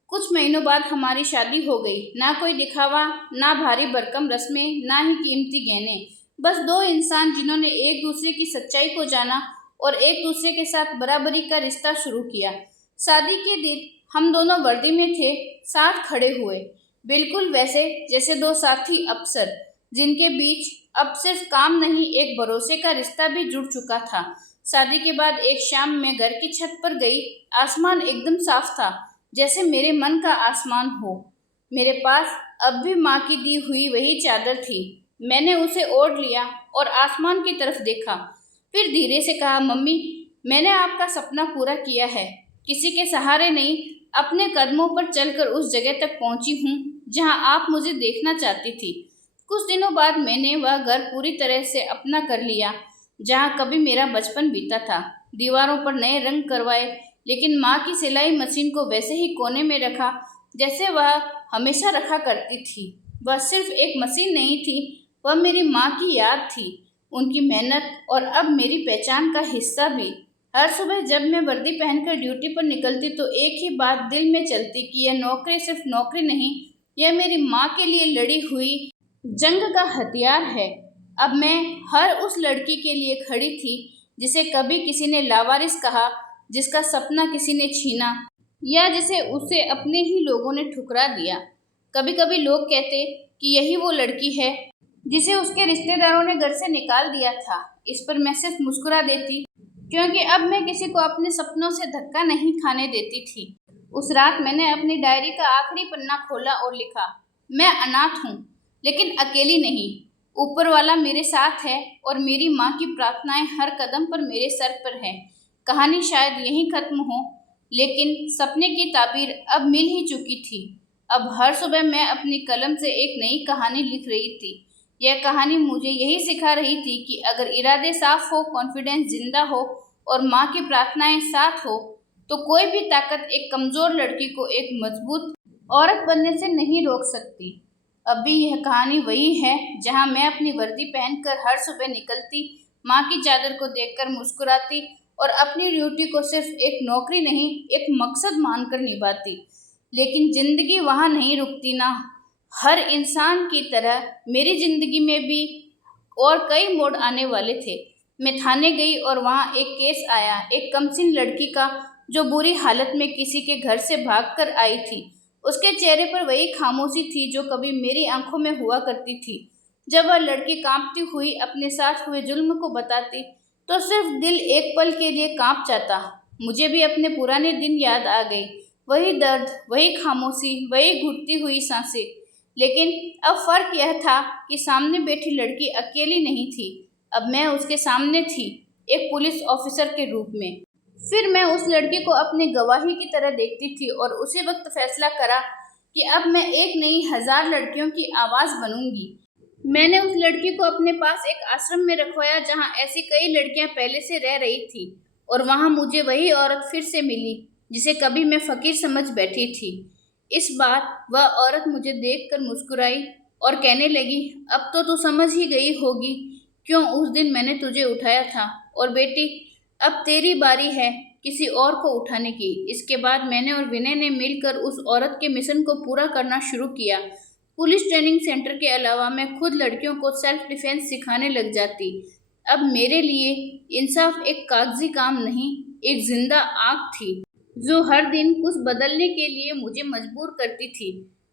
कुछ महीनों बाद हमारी शादी हो गई। ना कोई दिखावा, ना भारी भरकम रस्में, ना ही कीमती गहने। बस दो इंसान जिन्होंने एक दूसरे की सच्चाई को जाना और एक दूसरे के साथ बराबरी का रिश्ता शुरू किया। शादी के दिन हम दोनों वर्दी में थे, साथ खड़े हुए, बिल्कुल वैसे जैसे दो साथी अफसर, जिनके बीच अब सिर्फ काम नहीं, एक भरोसे का रिश्ता भी जुड़ चुका था। शादी के बाद एक शाम मैं घर की छत पर गई। आसमान एकदम साफ था, जैसे मेरे मन का आसमान हो। मेरे पास अब भी माँ की दी हुई वही चादर थी। मैंने उसे ओढ़ लिया और आसमान की तरफ देखा। फिर धीरे से कहा, मम्मी मैंने आपका सपना पूरा किया है। किसी के सहारे नहीं, अपने कदमों पर चलकर उस जगह तक पहुंची हूँ जहाँ आप मुझे देखना चाहती थी। कुछ दिनों बाद मैंने वह घर पूरी तरह से अपना कर लिया, जहाँ कभी मेरा बचपन बीता था। दीवारों पर नए रंग करवाए, लेकिन माँ की सिलाई मशीन को वैसे ही कोने में रखा जैसे वह हमेशा रखा करती थी। वह सिर्फ एक मशीन नहीं थी, वह मेरी माँ की याद थी, उनकी मेहनत और अब मेरी पहचान का हिस्सा भी। हर सुबह जब मैं वर्दी पहनकर ड्यूटी पर निकलती तो एक ही बात दिल में चलती कि यह नौकरी सिर्फ नौकरी नहीं, यह मेरी माँ के लिए लड़ी हुई जंग का हथियार है। अब मैं हर उस लड़की के लिए खड़ी थी जिसे कभी किसी ने लावारिस कहा, जिसका सपना किसी ने छीना, या जिसे उसे अपने ही लोगों ने ठुकरा दिया। कभी कभी लोग कहते कि यही वो लड़की है जिसे उसके रिश्तेदारों ने घर से निकाल दिया था। इस पर मैं सिर्फ मुस्कुरा देती, क्योंकि अब मैं किसी को अपने सपनों से धक्का नहीं खाने देती थी। उस रात मैंने अपनी डायरी का आखिरी पन्ना खोला और लिखा, मैं अनाथ हूँ, लेकिन अकेली नहीं। ऊपर वाला मेरे साथ है और मेरी माँ की प्रार्थनाएं हर कदम पर मेरे सर पर है। कहानी शायद यहीं खत्म हो, लेकिन सपने की ताबीर अब मिल ही चुकी थी। अब हर सुबह मैं अपनी कलम से एक नई कहानी लिख रही थी। यह कहानी मुझे यही सिखा रही थी कि अगर इरादे साफ हो, कॉन्फिडेंस जिंदा हो और माँ की प्रार्थनाएं साथ हो, तो कोई भी ताकत एक कमजोर लड़की को एक मजबूत औरत बनने से नहीं रोक सकती। अब भी यह कहानी वही है, जहाँ मैं अपनी वर्दी पहनकर हर सुबह निकलती, माँ की चादर को देखकर मुस्कुराती और अपनी ड्यूटी को सिर्फ एक नौकरी नहीं, एक मकसद मानकर निभाती। लेकिन जिंदगी वहाँ नहीं रुकती ना। हर इंसान की तरह मेरी जिंदगी में भी और कई मोड़ आने वाले थे। मैं थाने गई और वहाँ एक केस आया, एक कमसिन लड़की का, जो बुरी हालत में किसी के घर से भागकर आई थी। उसके चेहरे पर वही खामोशी थी जो कभी मेरी आंखों में हुआ करती थी। जब वह लड़की कांपती हुई अपने साथ हुए जुल्म को बताती तो सिर्फ दिल एक पल के लिए कांप जाता। मुझे भी अपने पुराने दिन याद आ गए, वही दर्द, वही खामोशी, वही घुटती हुई सांसें। लेकिन अब फर्क यह था कि सामने बैठी लड़की अकेली नहीं थी, अब मैं उसके सामने थी, एक पुलिस ऑफिसर के रूप में। फिर मैं उस लड़की को अपनी गवाही की तरह देखती थी और उसी वक्त फैसला करा कि अब मैं एक नहीं, 1000 लड़कियों की आवाज़ बनूंगी। मैंने उस लड़की को अपने पास एक आश्रम में रखवाया जहाँ ऐसी कई लड़कियां पहले से रह रही थी, और वहाँ मुझे वही औरत फिर से मिली जिसे कभी मैं फकीर समझ बैठी थी। इस बार वह औरत मुझे देखकर मुस्कुराई और कहने लगी, अब तो तू समझ ही गई होगी क्यों उस दिन मैंने तुझे उठाया था, और बेटी अब तेरी बारी है किसी और को उठाने की। इसके बाद मैंने और विनय ने मिलकर उस औरत के मिशन को पूरा करना शुरू किया। पुलिस ट्रेनिंग सेंटर के अलावा मैं खुद लड़कियों को सेल्फ डिफेंस सिखाने लग जाती। अब मेरे लिए इंसाफ एक कागजी काम नहीं, एक जिंदा आग थी जो हर दिन कुछ बदलने के लिए मुझे मजबूर करती थी।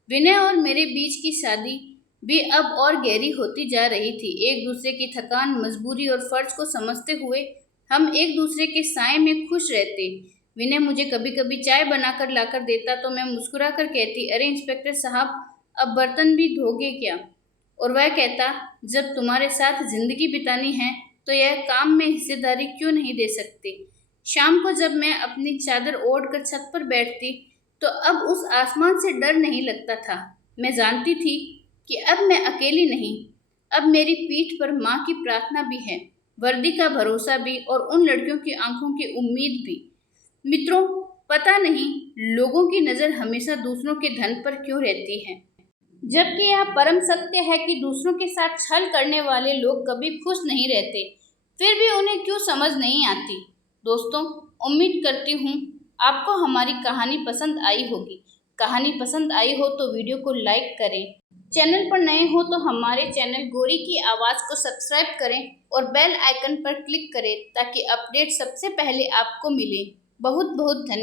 विनय और मेरे बीच की शादी भी अब और गहरी होती जा रही थी। एक दूसरे की थकान, मजबूरी और फर्ज को समझते हुए हम एक दूसरे के साए में खुश रहते। विनय मुझे कभी कभी चाय बनाकर लाकर देता तो मैं मुस्कुरा कर कहती, अरे इंस्पेक्टर साहब, अब बर्तन भी धोगे क्या? और वह कहता, जब तुम्हारे साथ जिंदगी बितानी है तो यह काम में हिस्सेदारी क्यों नहीं दे सकते? शाम को जब मैं अपनी चादर ओढ़ कर छत पर बैठती तो अब उस आसमान से डर नहीं लगता था। मैं जानती थी कि अब मैं अकेली नहीं, अब मेरी पीठ पर माँ की प्रार्थना भी है, वर्दी का भरोसा भी और उन लड़कियों की आंखों की उम्मीद भी। मित्रों, पता नहीं लोगों की नज़र हमेशा दूसरों के धन पर क्यों रहती है, जबकि यह परम सत्य है कि दूसरों के साथ छल करने वाले लोग कभी खुश नहीं रहते, फिर भी उन्हें क्यों समझ नहीं आती। दोस्तों, उम्मीद करती हूँ आपको हमारी कहानी पसंद आई होगी। कहानी पसंद आई हो तो वीडियो को लाइक करें, चैनल पर नए हो तो हमारे चैनल गोरी की आवाज़ को सब्सक्राइब करें और बेल आइकन पर क्लिक करें ताकि अपडेट सबसे पहले आपको मिले। बहुत बहुत धन्यवाद।